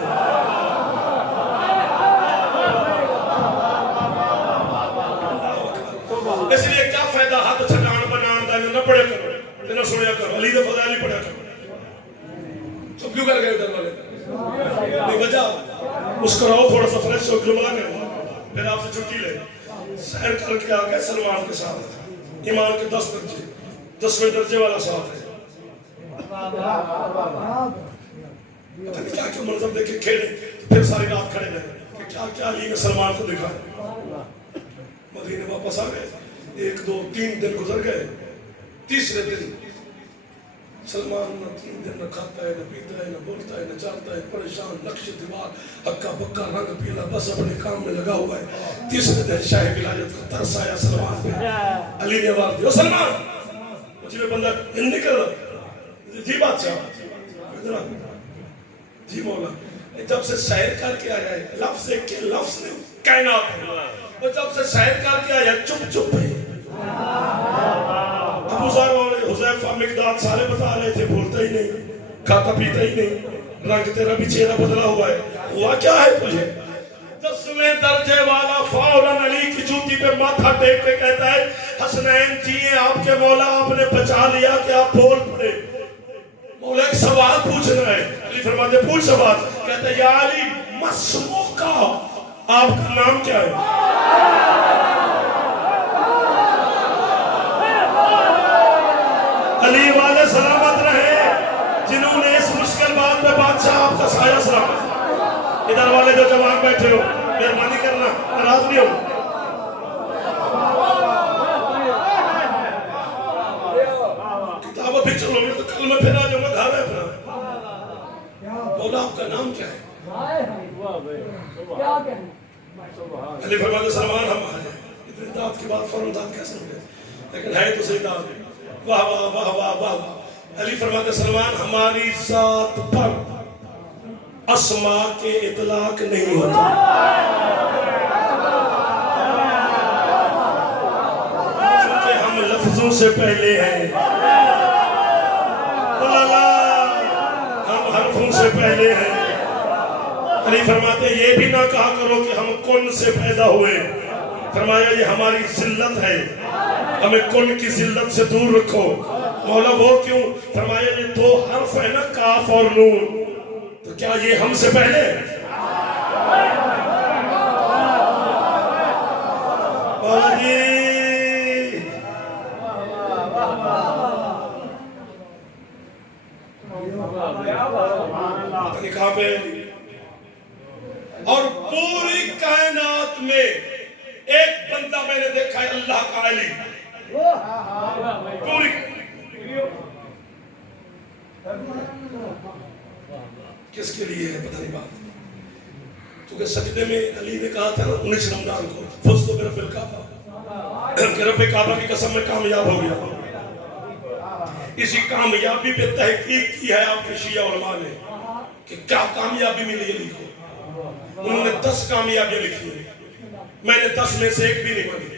اس لیے کیا فائدہ ہاتھ چھٹان بنان دا نہ پڑھے کرو نہ سنیا کرو. علی دے فضائل نہیں پڑھا کرو. سب کیوں کر گئے ادھر والے نہیں وجہ مسکراؤ تھوڑا سا فریش ہو کے ملا کرو. پھر آپ سے چھٹی لے. سیر کر کے آ گئے سلمان کے ساتھ. ایمان کے 10 درجے 10ویں درجے والا ساتھ ہے. پتہ نہیں کیا کیا منظر دیکھے کھیلے. پھر ساری رات کھڑے رہے کہ کیا کیا علی نے سلمان کو دکھایا. مدینے واپس آ گئے. 1 2 3 دن گزر گئے. تیسرے دن سلمان نہ 3 دن نہ کھاتا ہے نہ پیتا ہے نہ بولتا ہے نہ چلتا ہے. پریشان نقش دیوار ہکا بکا رنگ پیلا بس اپنے کام میں لگا ہوا ہے. تیسرے دن شاہ ولایت کا ترس آیا سلمان پہ. علی نے آواز دی سلمان مجھے بندہ نہیں کر رہا. جی بادشاہ جی مولا. جب سے سیر کر کے آیا ہے لفظ ایک کے لفظ نے کائنات ہے. وہ جب سے سیر کر کے آیا چپ چپ ہے. ابو ذر اور حذیفہ مقداد سارے بتا رہے تھے بولتا ہی نہیں کھاتا پیتا ہی نہیں. رنگ تیرا بھی چہرہ بدلا ہوا ہے. ہوا کیا ہے تجھے؟ 10ویں درجے والا فوراً علی کی جوتی پہ ماتھا ٹیک کے کہتا ہے حسنین جی آپ کے مولا آپ نے بچا لیا کہ آپ بول پڑے. مولا ایک سوال پوچھنا ہے. علی فرماتے ہیں پوچھ سوال. کہتا ہے یا علی مسموع کا آپ کا نام کیا ہے؟ علی والے سلامت رہے جنہوں نے اس مشکل بات پہ بادشاہ آپ کا سایہ سلامت. ادھر والے جو جوان بیٹھے ہو مہربانی کرنا، ناراض نہیں ہوں. کتاب ابھی چلو گے تو کل میں پھر آ جاؤں گا گھر ہے اپنا. مولا آپ کا نام کیا ہے؟ علی فرماتے سلمان ہمارے. اتنی داد کی بات فوراً داد کیسے ہو گئے، لیکن ہے تو صحیح داد. واہ واہ واہ واہ واہ واہ. علی فرماتے سلمان ہماری ذات پر اسماء کے اطلاق نہیں ہوتا، چونکہ ہم لفظوں سے پہلے ہیں. ہم حرفوں سے پہلے ہیں. علی فرماتے یہ بھی نہ کہا کرو کہ ہم کن سے پیدا ہوئے. فرمایا یہ ہماری ذلت ہے، ہمیں کن کی ذلت سے دور رکھو. مولا وہ کیوں؟ فرمایا یہ دو حرف ہے نا، کاف اور نون، تو کیا یہ ہم سے پہلے ہے؟ مولا جی پتہ نہیں کہاں پہ. اور پوری کائنات میں ایک بندہ میں نے دیکھا ہے اللہ کا علی. پوری کس کے لیے ہے پتہ نہیں بات. کیونکہ سجدے میں علی نے کہا تھا نا 19 رمضان کو، فزت برب الکعبہ، کہ رب کعبہ کی قسم میں کامیاب ہو گیا. اسی کامیابی پہ تحقیق کی ہے آپ کے شیعہ علماء نے کہ کیا کامیابی ملی علی کو. انہوں نے 10 کامیابیاں لکھی ہیں، میں نے 10 میں سے ایک بھی نہیں پڑھی.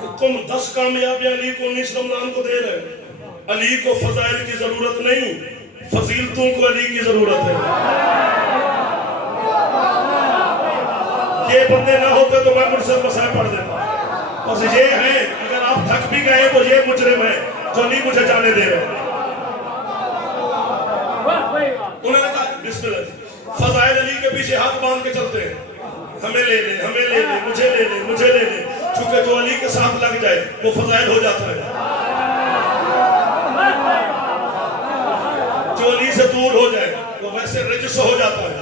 کہ تم 10 کامیابیاں علی کو 19 رمضان کو دے رہے. علی کو فضائل کی ضرورت نہیں، فضیلتوں کو علی کی ضرورت ہے. یہ بندے نہ ہوتے تو میں مرسل مسائل پڑھ دیتا. بس یہ ہے، اگر آپ تھک بھی گئے تو یہ مجرم ہے جو نہیں مجھے جانے دے رہے. انہوں نے کہا بسم اللہ، فضائل علی کے پیچھے ہاتھ باندھ کے چلتے ہیں. ہمیں لے لیں، ہمیں لے لیں، مجھے لے لیں، مجھے لے لیں. چونکہ جو علی کے ساتھ لگ جائے وہ فضائل ہو جاتا ہے، جو علی سے دور ہو جائے وہ ویسے رجس ہو جاتا ہے.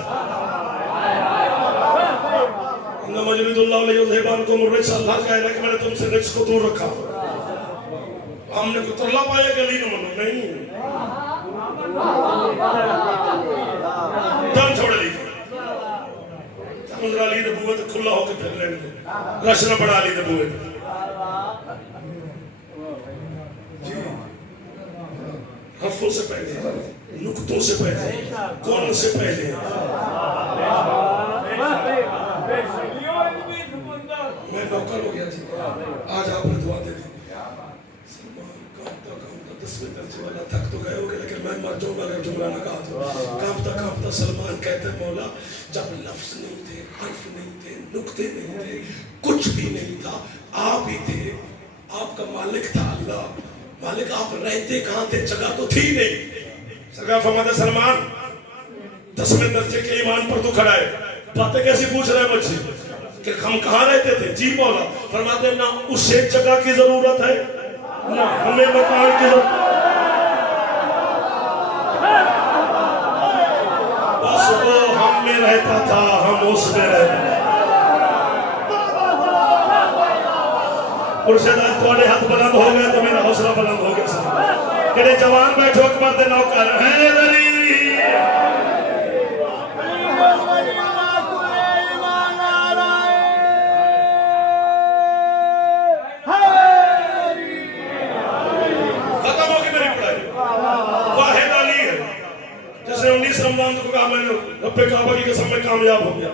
انما یرید اللہ لیذھب عنکم الرجس، اللہ کہہ رہا ہے کہ میں نے تم سے رجس کو دور رکھا. ہم نے کوئی ترلا پایا کہ علی نے منو نہیں. جان چھوڑ لی علی دے بوئے تو کھلا ہو کے پھر لینے دے، رش نہ پڑا علی دے بوئے. حرفوں سے پہلے، نقطوں سے پہلے، کون سے پہلے. میں نوکر ہو گیا جی. آج آپ نے دعا دے دی. دسویں درجے والا تھک تو گئے ہوگے، لیکن میں مر جاؤں گا اگر جملہ نہ کہا تو. کانپتا کانپتا سلمان کہتے ہیں مولا جب لفظ نہیں تھے، حرف نہیں تھے، نقطے نہیں تھے، کچھ بھی نہیں تھا، آپ ہی تھے. آپ کا مالک تھا اللہ. مالک آپ رہتے کہاں تھے؟ جگہ تو تھی نہیں. سرکار فرماتے سلمان 10ویں درجے کے ایمان پر تو کھڑا ہے، باتیں کیسی پوچھ رہے ہیں مجھ سے کہ ہم کہاں رہتے تھے؟ جی مولا. فرماتے نہ اسے جگہ کی ضرورت ہے نہ ہمیں مکان کی ضرورت. بس وہ ہم میں رہتا تھا، ہم اس میں رہتے تھے. مرشد آج تھوڑے ہاتھ بلند ہو گئے تو میرا حوصلہ بلند ہو گیا. سر میرے جوان بیٹھو اکبر دے نوکر ہیں علی. ختم ہو گئی میری پڑھائی. واحد علی ہے جس نے 19 رمضان کو کہا میں نے رب کعبہ کی قسم میں کامیاب ہو گیا.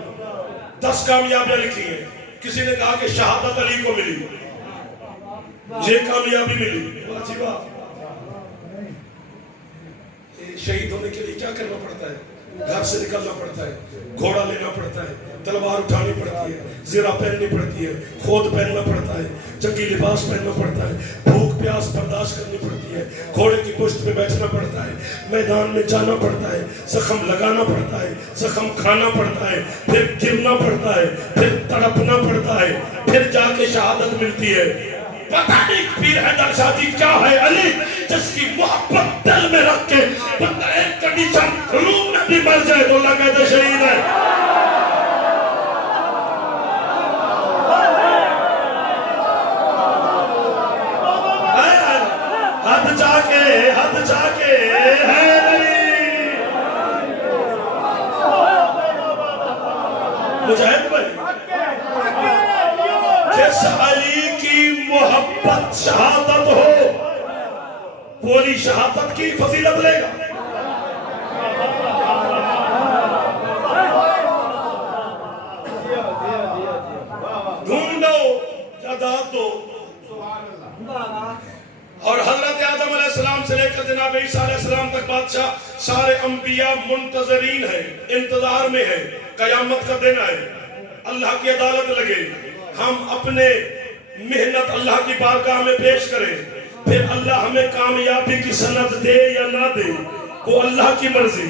10 کامیابیاں لکھی ہیں. کسی نے کہا کہ شہادت علی کو ملی، یہ کامیابی ملی. اچھی بات. شہید ہونے کے لیے کیا کرنا پڑتا ہے؟ گھر سے نکلنا پڑتا ہے، گھوڑا لینا پڑتا ہے، تلوار اٹھانی پڑتی ہے، زرہ پہننی پڑتی ہے، خود پہننا پڑتا ہے، جنگی لباس پہننا پڑتا ہے، بھوک پیاس برداشت کرنی پڑتی ہے، گھوڑے کی پشت پہ بیٹھنا پڑتا ہے، میدان میں جانا پڑتا ہے، زخم لگانا پڑتا ہے، زخم کھانا پڑتا ہے، پھر گرنا پڑتا ہے، پھر تڑپنا پڑتا ہے، پھر جا کے شہادت ملتی ہے. پتہ نہیں پیر حیدر شاہ جی کیا ہے علی جس کی محبت دل میں رکھ کے بندہ ایک کنڈیشن روم میں بھی مر جائے تو اللہ کہتے شہید ہے. ہاتھ جا کے ہے مجاہد بھائی جس علی کی محبت شہادت ہو پوری شہادت کی فضیلت لے گا. ڈھونڈو جداد دو. اور حضرت آدم علیہ السلام سے لے کر جناب عیسیٰ علیہ السلام تک بادشاہ سارے انبیاء منتظرین ہیں، انتظار میں ہیں. قیامت کا دن ہے، اللہ کی عدالت لگے، ہم اپنے محنت اللہ کی بارگاہ میں پیش کریں، پھر اللہ ہمیں کامیابی کی سند دے یا نہ دے وہ اللہ کی مرضی.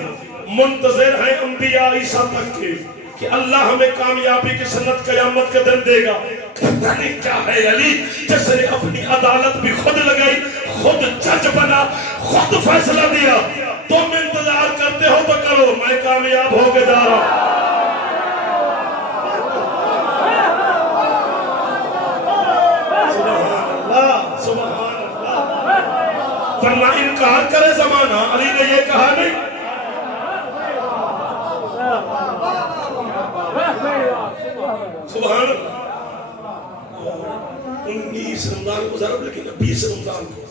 منتظر ہیں انبیاء عیسیٰ تک کے کہ اللہ ہمیں کامیابی کی سند قیامت کا دن دے گا. پتہ نہیں کیا ہے علی جس نے اپنی عدالت بھی خود لگائی، خود جج بنا، خود فیصلہ دیا. تم انتظار کرتے ہو تو کرو، میں کامیاب ہو کے جا رہا ہوں. سبحان اللہ. ورنہ انکار کرے زمانہ، علی نے یہ کہا نہیں. سبحان اللہ. 19 رمضان کو ضرب لیکن 20 رمضان کو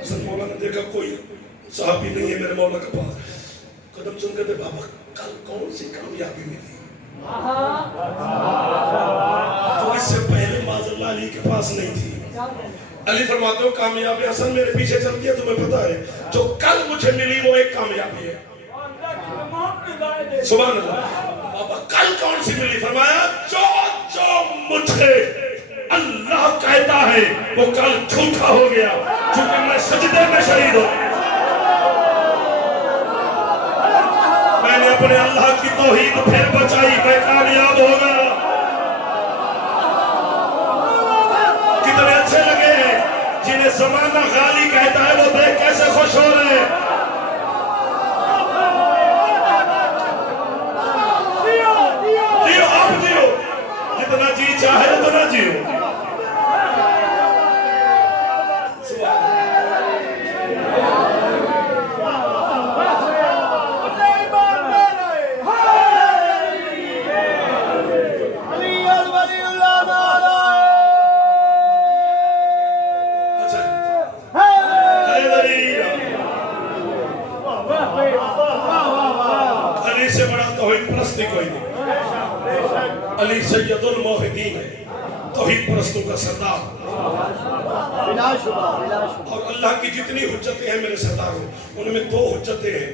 حسن مولا نے دیکھا کوئی صحابی نہیں ہے میرے مولا کے پاس. قدم سن کہتے بابا کل کون سی کامیابی ملی جو اس سے پہلے معاذ اللہ علی کے پاس نہیں تھی. علی فرماتے ہو کامیابی حسن میرے پیچھے چلتی ہے، تمہیں پتا ہے جو کل مجھے ملی وہ ایک کامیابی ہے. سبحان اللہ. بابا کل کون سی ملی؟ فرمایا جو مجھے اللہ کہتا ہے وہ کل جھوٹا ہو گیا چونکہ میں سجدے میں شہید ہوں. میں نے اپنے اللہ کی توحید پھر بچائی، میں کامیاب ہو گیا. کتنے اچھے لگے ہیں جنہیں زمانہ غالی کہتا ہے وہ دیکھ کیسے خوش ہو رہے ہیں. جیو اب جیو، جتنا جی چاہے اتنا جیو. علی سے بڑا توحید پرستی کوئی نہیں. علی سید الموحدین ہے، توحید پرستوں کا سردار. اور اللہ کی جتنی حجتیں ہیں میرے سرداروں ان میں 2 حجتیں ہیں،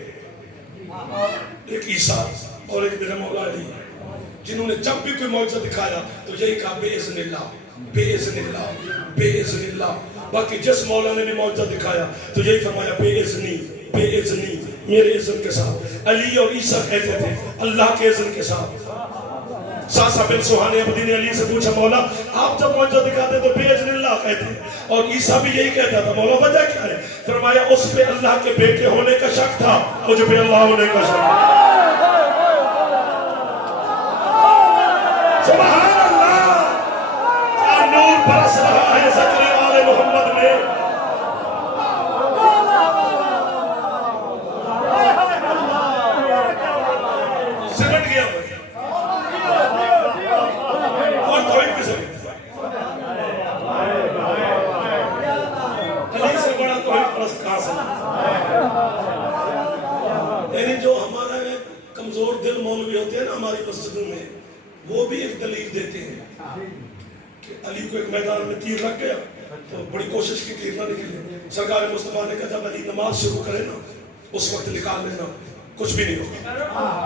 ایک عیسیٰ اور ایک میرے مولا علی، جنہوں نے جب بھی کوئی معجزہ دکھایا تو یہی کہا بے اذن اللہ، بے اذن اللہ، بے اذن اللہ. باقی جس مولا نے بھی معجزہ دکھایا تو یہی فرمایا بے اذنی، بے اذنی، میرے اذن کے ساتھ. علی اور عیسیٰ کہتے تھے اللہ کے اذن کے ساتھ. ساسا بن سوہان عبدی نے علی سے پوچھا مولا آپ جب معجزہ دکھاتے تو بے اذن اللہ کہتے ہیں، اور عیسیٰ بھی یہی کہتا تھا. مولا وجہ کیا ہے؟ فرمایا اس پہ اللہ کے بیٹے ہونے کا شک تھا، مجھ پہ اللہ ہونے کا شک تھا. سبحان اللہ. کیا نور برس رہا ہے زکریا آل محمد میں. سمٹ گیا بھائی. اور توحید کی سمجھ علی سے بڑا توحید پرست کہاں سے. یعنی جو ہمارا کمزور دل مولوی ہوتے ہیں نا ہماری مسجدوں میں، وہ بھی ایک دلیل دیتے ہیں کہ علی کو ایک میدان میں تیر لگ گیا تو بڑی کوشش کی تیر نہ نکلے. سرکار مصطفیٰ نے کہا جب علی نماز شروع کرے نا اس وقت نکال لینا، کچھ بھی نہیں ہوگا. ہاں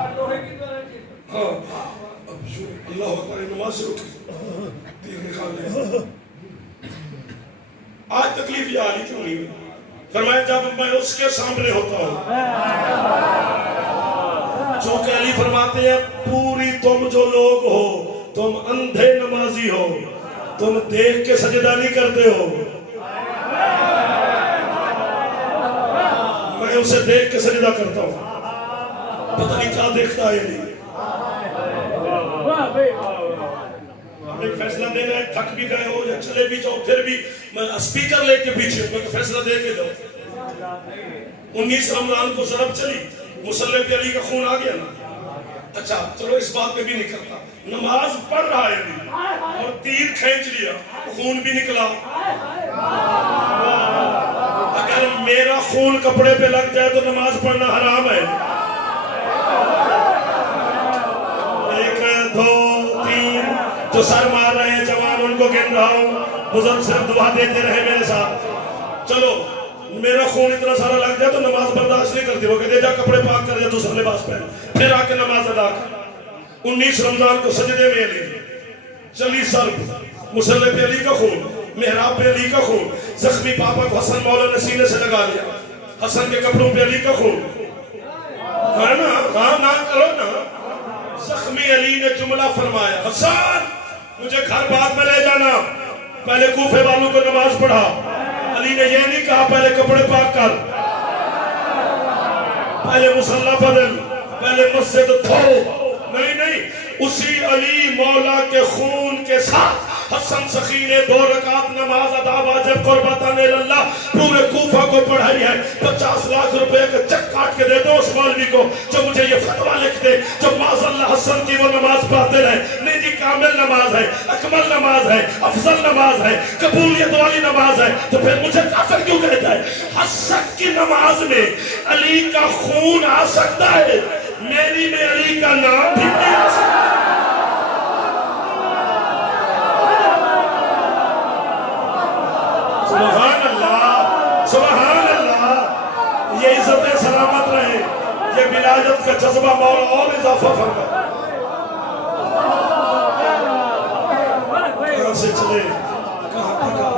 اب اللہ اکبر نماز شروع کی تیر نکال لے. آج تکلیف یہ علی کیوں نہیں ہوئی؟ فرمایا جب میں اس کے سامنے ہوتا ہوں، چونکہ علی فرماتے ہیں پوری تم جو لوگ ہو، تم اندھے نمازی ہو، تم دیکھ کے سجدہ نہیں کرتے ہو، میں اسے دیکھ کے سجدہ کرتا ہوں، پتہ نہیں کیا دیکھتا ہے نہیں۔ ایک فیصلہ دینا ہے، تھک بھی گئے ہو یا چلے بھی جاؤ، پھر بھی میں اسپیکر لے کے پیچھے میں فیصلہ دے کے جاؤ۔ 19 رمضان کو ضرب چلی، مصلی پہ علی کا خون آ گیا نا، اچھا چلو اس بات پہ بھی نہیں کرتا، نماز پڑھ رہا ہے علی اور تیر کھینچ لیا، خون بھی نکلا۔ اگر میرا خون کپڑے پہ لگ جائے تو نماز پڑھنا حرام ہے۔ 1 2 3 جو سر مار رہے ہیں جوان ان کو گن رہا ہوں، بزرگ صرف دعا دیتے رہے میرے ساتھ۔ چلو میرا خون اتنا سارا لگ جائے تو نماز برداشت نہیں کرتی، وہ کہتے جا کپڑے پاک کر جا دوسرا لباس پہن، پھر آ کے نماز ادا کر۔ 19 رمضان کو سجدے میں علی، چلی سرب، مصلی پہ علی کا خون، محراب پہ علی کا خون، زخمی پاپا کو حسن مولا نے سینے سے لگا لیا، حسن کے کپڑوں پہ علی کا خون ہے نا، ہاں نہ کرو نا۔ زخمی علی نے جملہ فرمایا، حسن مجھے گھر بعد میں لے جانا، پہلے کوفے والوں کو نماز پڑھا۔ علی نے یہ نہیں کہا پہلے کپڑے پاک کر، پہلے مصلی بدل، پہلے مسجد دھو، نہیں، اسی علی مولا کے خون کے ساتھ حسن سخی نے 2 رکعت نماز ادا واجب قربتاً اللہ پورے کوفہ کو پڑھائی ہے۔ 50 لاکھ روپے کا چیک کاٹ کے دے دو اس مولوی کو جو مجھے یہ فتویٰ لکھ دے جو معاذ اللہ حسن کی وہ نماز پڑھتے رہے۔ نہیں جی کامل نماز ہے، اکمل نماز ہے، افضل نماز ہے، قبولیت والی نماز ہے، تو پھر مجھے کافر کیوں کہتا ہے؟ حسن کی نماز میں علی کا خون آ سکتا ہے، میری میں علی کا نام بھی نہیں آ سکتا۔ سبحان اللہ، سبحان اللہ، یہ عزت سلامت رہے، یہ ولایت کا جذبہ مولا اور اضافہ فرمائے۔ کہاں سے چلے کہاں پکا،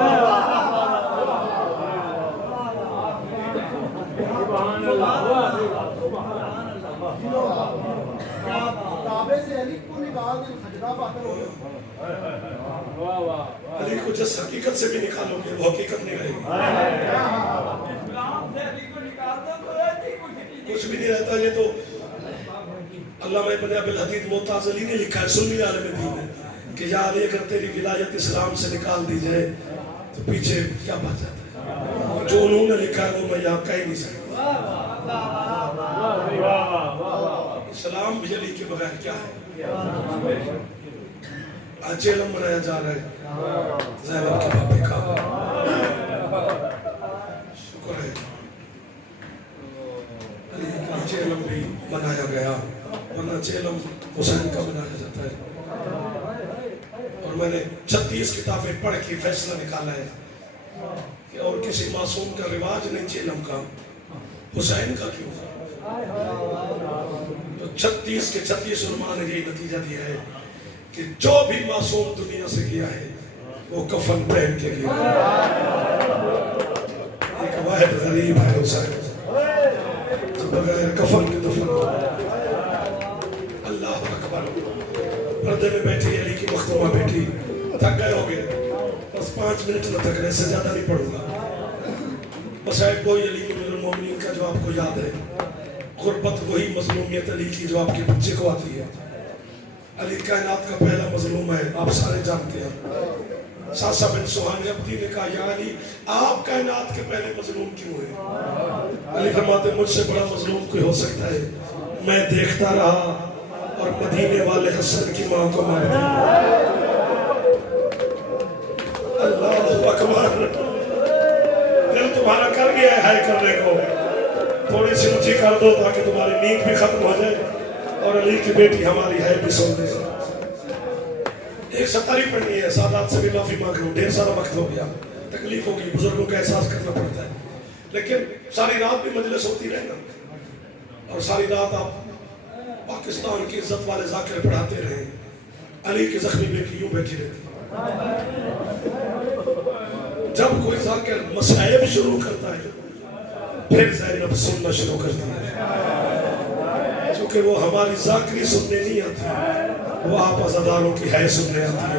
کعبے سے علی کو نکال دیں سجدہ پاکر ہو گئے۔ علی کو جس حقیقت سے بھی نکالو گے وہ حقیقت نہیں رہے گی، کچھ بھی نہیں رہتا۔ یہ تو علامہ ابن ابی الحدید معتزلی نے لکھا ہے، سنی عالم دین ہے، کہ یا علی اگر تیری ولایت اسلام سے نکال دی جائے تو پیچھے کیا بات جاتا ہے؟ جو انہوں نے لکھا ہے وہ میں یہاں کہہ نہیں سکتا۔ اسلام بھی علی کے بغیر کیا ہے؟ آج علم منایا جا رہا ہے زینب کے باپے کا، شکر ہے علی کا علم بھی منایا گیا، ورنہ علم حسین کا منایا جاتا ہے۔ اور میں نے 36 کتابیں پڑھ کے فیصلہ نکالا ہے کہ اور کسی معصوم کا رواج نہیں چیلم کا، حسین کا کیوں؟ تو 36 کے 36 علماء نے یہ نتیجہ دیا ہے کہ جو بھی معصوم دنیا سے گیا ہے وہ کفن پہن کے گیا ہے۔ ایک واحد غریب ہے حسین جو بغیر کفن کے دفن ہو۔ اللہ اکبر، پردے میں بیٹھی علی کی مختومہ بیٹھی، تھک گئے ہو گئے، بس 5 منٹ نہ تک رہے سے زیادہ نہیں پڑھوں گا۔ بس ہے کوئی علی امیر المومنین کا جو آپ کو یاد ہے، غربت وہی مظلومیت علی کی جو آپ کے بچے کو آتی ہے۔ علی کائنات کا پہلا مظلوم ہے، آپ سارے جانتے ہیں۔ ساسا بن سوہان عبدی نے کہا یا علی آپ کائنات کے پہلے مظلوم کیوں ہیں؟ علی فرماتے مجھ سے بڑا مظلوم کوئی ہو سکتا ہے؟ میں دیکھتا رہا اور مدینے والے حسن کی ماں کو مار دیا۔ اللہ اکبر، دل تمہارا کر گیا ہے کرنے کو، تھوڑی سی اونچی کر دو تاکہ تمہاری نیند بھی ختم ہو جائے اور علی کی بیٹی ہماری ہے بھی سن دے۔ ایک 70 پڑھنی ہے، سادات سے بھی معافی مانگ لوں، ڈھیر سارا وقت ہو گیا، تکلیف ہوگی، بزرگوں کا احساس کرنا پڑتا ہے، لیکن ساری رات بھی مجلس ہوتی رہے نا، اور ساری رات آپ پاکستان کی عزت والے ذاکر پڑھاتے رہے، علی کی زخمی بیٹی یوں بیٹھی رہتی۔ جب کوئی ذاکر مسائب شروع کرتا ہے پھر زینب سننا شروع کرتی ہے، چونکہ وہ ہماری ذاکری سننے نہیں آتی، وہ آپ عزاداروں کی ہے سننے آتی ہے۔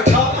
18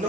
9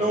9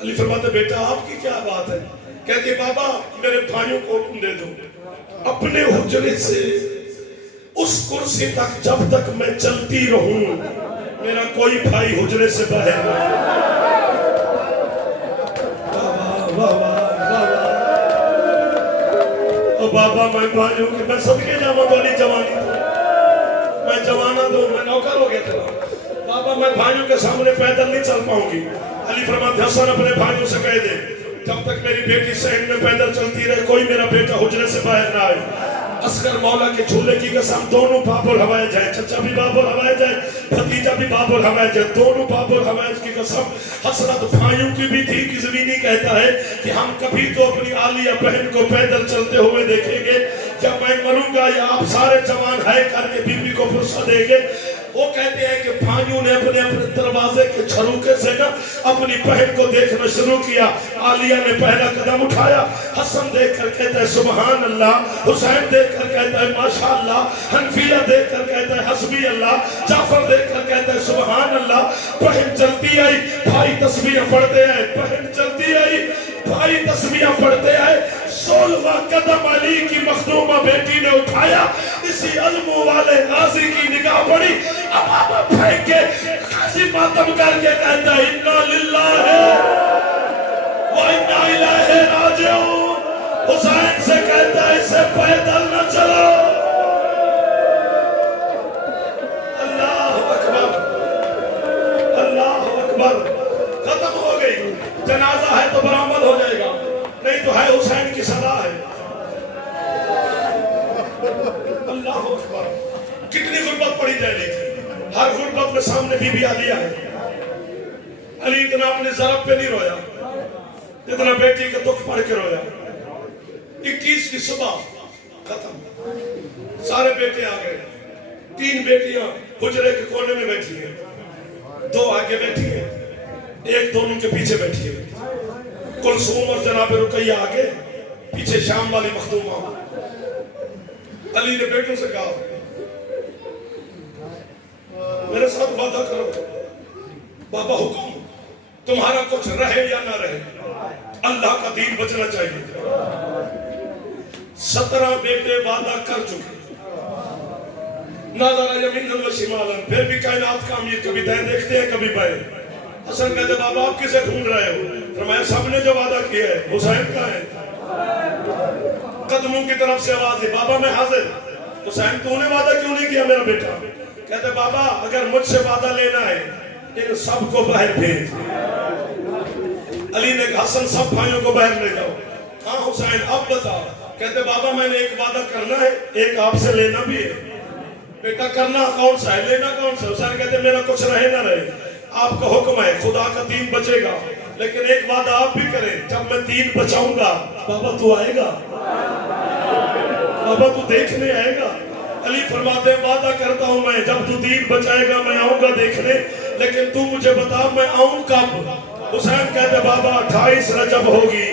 علی فرماتے بیٹا آپ کی کیا بات ہے؟ کہتے بابا میرے بھائیوں کو حکم دے دو اپنے حجرے سے اس کرسی تک جب تک میں چلتی رہوں میرا کوئی بھائی حجرے سے باہر نہ بابا میں بھائیوں کہ میں سب کے جاؤں والی جوانی میں جوانا دوں میں نوکر ہو گیا تھا بابا میں بھائیوں کے سامنے پیدل نہیں چل پاؤں گی علی فرماتے حسن اپنے بھائیوں سے کہہ دے جب تک میری بیٹی صحن میں پیدل چلتی رہے کوئی میرا بیٹا حجرے سے باہر نہ آئے اصغر مولا کے جھولے کی قسم دونوں باب الحوائج جائے چچا بھی باب الحوائج جائے بھتیجا بھی باب الحوائج جائے دونوں باب الحوائج کی قسم حسرت بھائیوں کی بھی تھی کہ زمینی کہتا ہے کہ ہم کبھی تو اپنی عالیہ بہن کو پیدل چلتے ہوئے دیکھیں گے جب میں مروں گا یا آپ سارے جوان ہے کر کے بیوی کو فرصت دیں گے وہ کہتے ہیں کہ بھائیوں نے اپنے اپنے دروازے کے جھروکے سے نا اپنی بہن کو دیکھنا شروع کیا عالیہ نے پہلا قدم اٹھایا حسن دیکھ کر کہتا ہے سبحان اللہ حسین دیکھ کر کہتا ہے ماشاءاللہ حنفیہ دیکھ کر کہتا ہے حسبی اللہ جعفر دیکھ کر کہتا ہے سبحان اللہ بہن چلتی آئی بھائی تسبیح پڑھتے آئے بہن چلتی آئی بھائی تسبیح پڑھتے آئے 16واں قدم علی کی مخدومہ بیٹی نے اٹھایا اسی علمو والے غازی کی نگاہ پڑی اب آپ پھینک کے غازی ماتم کر کے کہتا ہے انا للہ و انا الیہ راجعون حسین سے کہتا ہے اسے پیدل نہ چلو اللہ اکبر اللہ اکبر ختم ہو گئی جنازہ ہے تو برآمد ہو جائے گا نہیں تو ہے حسین کی صدا ہے اللہ اکبر کتنی غربت پڑی جائے گی ہر غربت میں سامنے بی بی علیہ ہے علی اتنا اپنے ضرب پہ نہیں رویا اتنا بیٹی کا دکھ پڑھ کے رویا 21 کی صبح ختم سارے بیٹے آ گئے 3 بیٹیاں حجرے کے کونے میں بیٹھی ہیں 2 آگے بیٹھی ہیں ایک دونوں کے پیچھے بیٹھی ہے کلثوم اور جناب رقیہ آگے پیچھے شام والی مخدومہ علی نے بیٹوں سے کہا میرے ساتھ وعدہ کرو بابا حکم تمہارا کچھ رہے یا نہ رہے اللہ کا دین بچنا چاہیے 17 بیٹے وعدہ کر چکے نظر یمین و شمالا پھر بھی کائنات کا امیر کبھی دائیں دیکھتے ہیں کبھی بائیں حسن کہتے بابا آپ کسے ڈھونڈ رہے ہو فرمایا سب نے جو وعدہ کیا ہے حسین کا ہے قدموں کی طرف سے آواز ہے بابا میں حاضر حسین تو نے وعدہ کیوں نہیں کیا میرا بیٹا کہتے بابا اگر مجھ سے وعدہ لینا ہے ان سب کو باہر بھیج علی نے کہا حسن سب بھائیوں کو باہر لے جاؤ ہاں حسین اب بتا کہتے بابا میں نے ایک وعدہ کرنا ہے ایک آپ سے لینا بھی ہے بیٹا کرنا کون سا ہے لینا کون سا حسین کہتے میرا کچھ رہے نہ رہے آپ کا حکم ہے خدا کا دین بچے گا لیکن ایک وعدہ آپ بھی کریں جب میں دین بچاؤں گا بابا تو آئے گا بابا تو دیکھنے آئے گا علی فرماتے ہیں وعدہ کرتا ہوں میں جب تو دین بچائے گا میں آؤں گا دیکھنے لیکن تو مجھے بتا میں آؤں کب حسین کہتے بابا 28 رجب ہوگی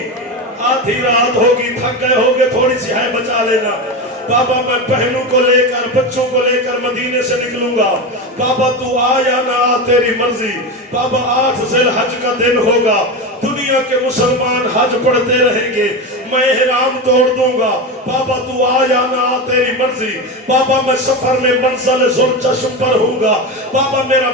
آدھی رات ہوگی تھک گئے ہوگے تھوڑی سی ہے بچا لینا بابا میں بہنوں کو لے کر بچوں کو لے کر مدینے سے نکلوں گا بابا تو آ یا نہ آ تیری مرضی بابا 8 ذی الحج کا دن ہوگا دنیا کے مسلمان حج پڑھتے رہیں گے میں احرام توڑ دوں گا بابا تو آ یا نہ آ تیری مرضی بابا میں سفر میں منزل ذوالچشم پر ہوں گا بابا میرا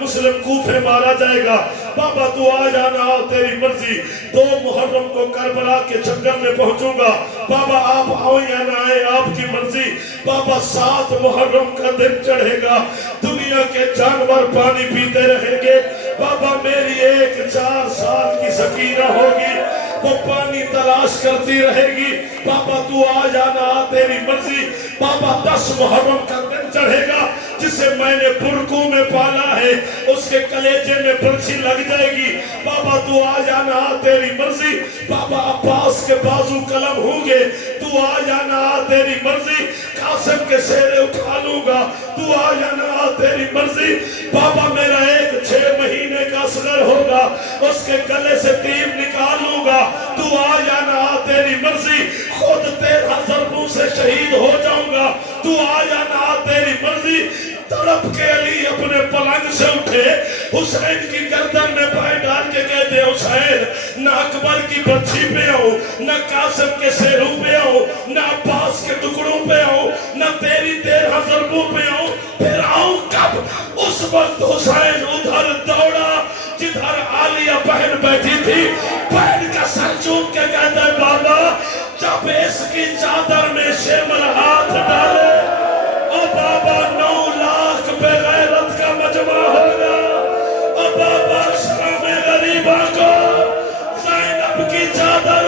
مسلم کوفے مارا جائے گا بابا تو آ یا نہ آ تیری مرضی 2 محرم کو کربلا کے جنگل میں پہنچوں گا بابا آپ آؤ یا نہ آئے آپ کی مرضی بابا 7 محرم کا دن چڑھے گا دنیا کے جانور پانی پیتے رہیں گے بابا میری ایک 4 سال کی سکینہ ہوگی وہ پانی تلاش کرتی رہے گی بابا تو آ جانا تیری مرضی بابا 10 محرم کا دن چڑھے گا جسے میں نے برکوں میں پالا ہے اس کے کلیجے میں برچھی لگ جائے گی بابا تو آ جانا تیری مرضی بابا عباس کے بازو قلم ہوں گے تو آ جانا تیری مرضی قاسم کے سیرے اٹھا لوں گا تو آ جانا تیری مرضی بابا میرا ایک 6 مہینے کا اصغر ہوگا اس کے گلے سے تیر نکالوں گا تو آ جانا تیری مرضی خود 13 ضربوں سے شہید ہو جاؤں گا تو آ جانا تیری مرضی تڑپ کے علی اپنے پلنگ سے اٹھے حسین کی گردن میں پائے ڈال کے کہتے حسین نہ اکبر کی بچی پہ آؤں، نہ قاسم کے سیروں پہ آؤں، نہ عباس کے ٹکڑوں پہ آؤں، نہ تیری 13 ضربوں پہ آؤں، پھر آؤں کب؟ اس وقت حسین ادھر دوڑا جدھر عالیہ بہن بیٹھی تھی، بہن کا سر چوم کے کہتا ہے بابا جب اس کی چادر میں شمر ہاتھ ڈالے او بابا 9 لاکھ بے غیرت کا مجمع ہوگا، او بابا شام غریبہ کو زینب کی چادر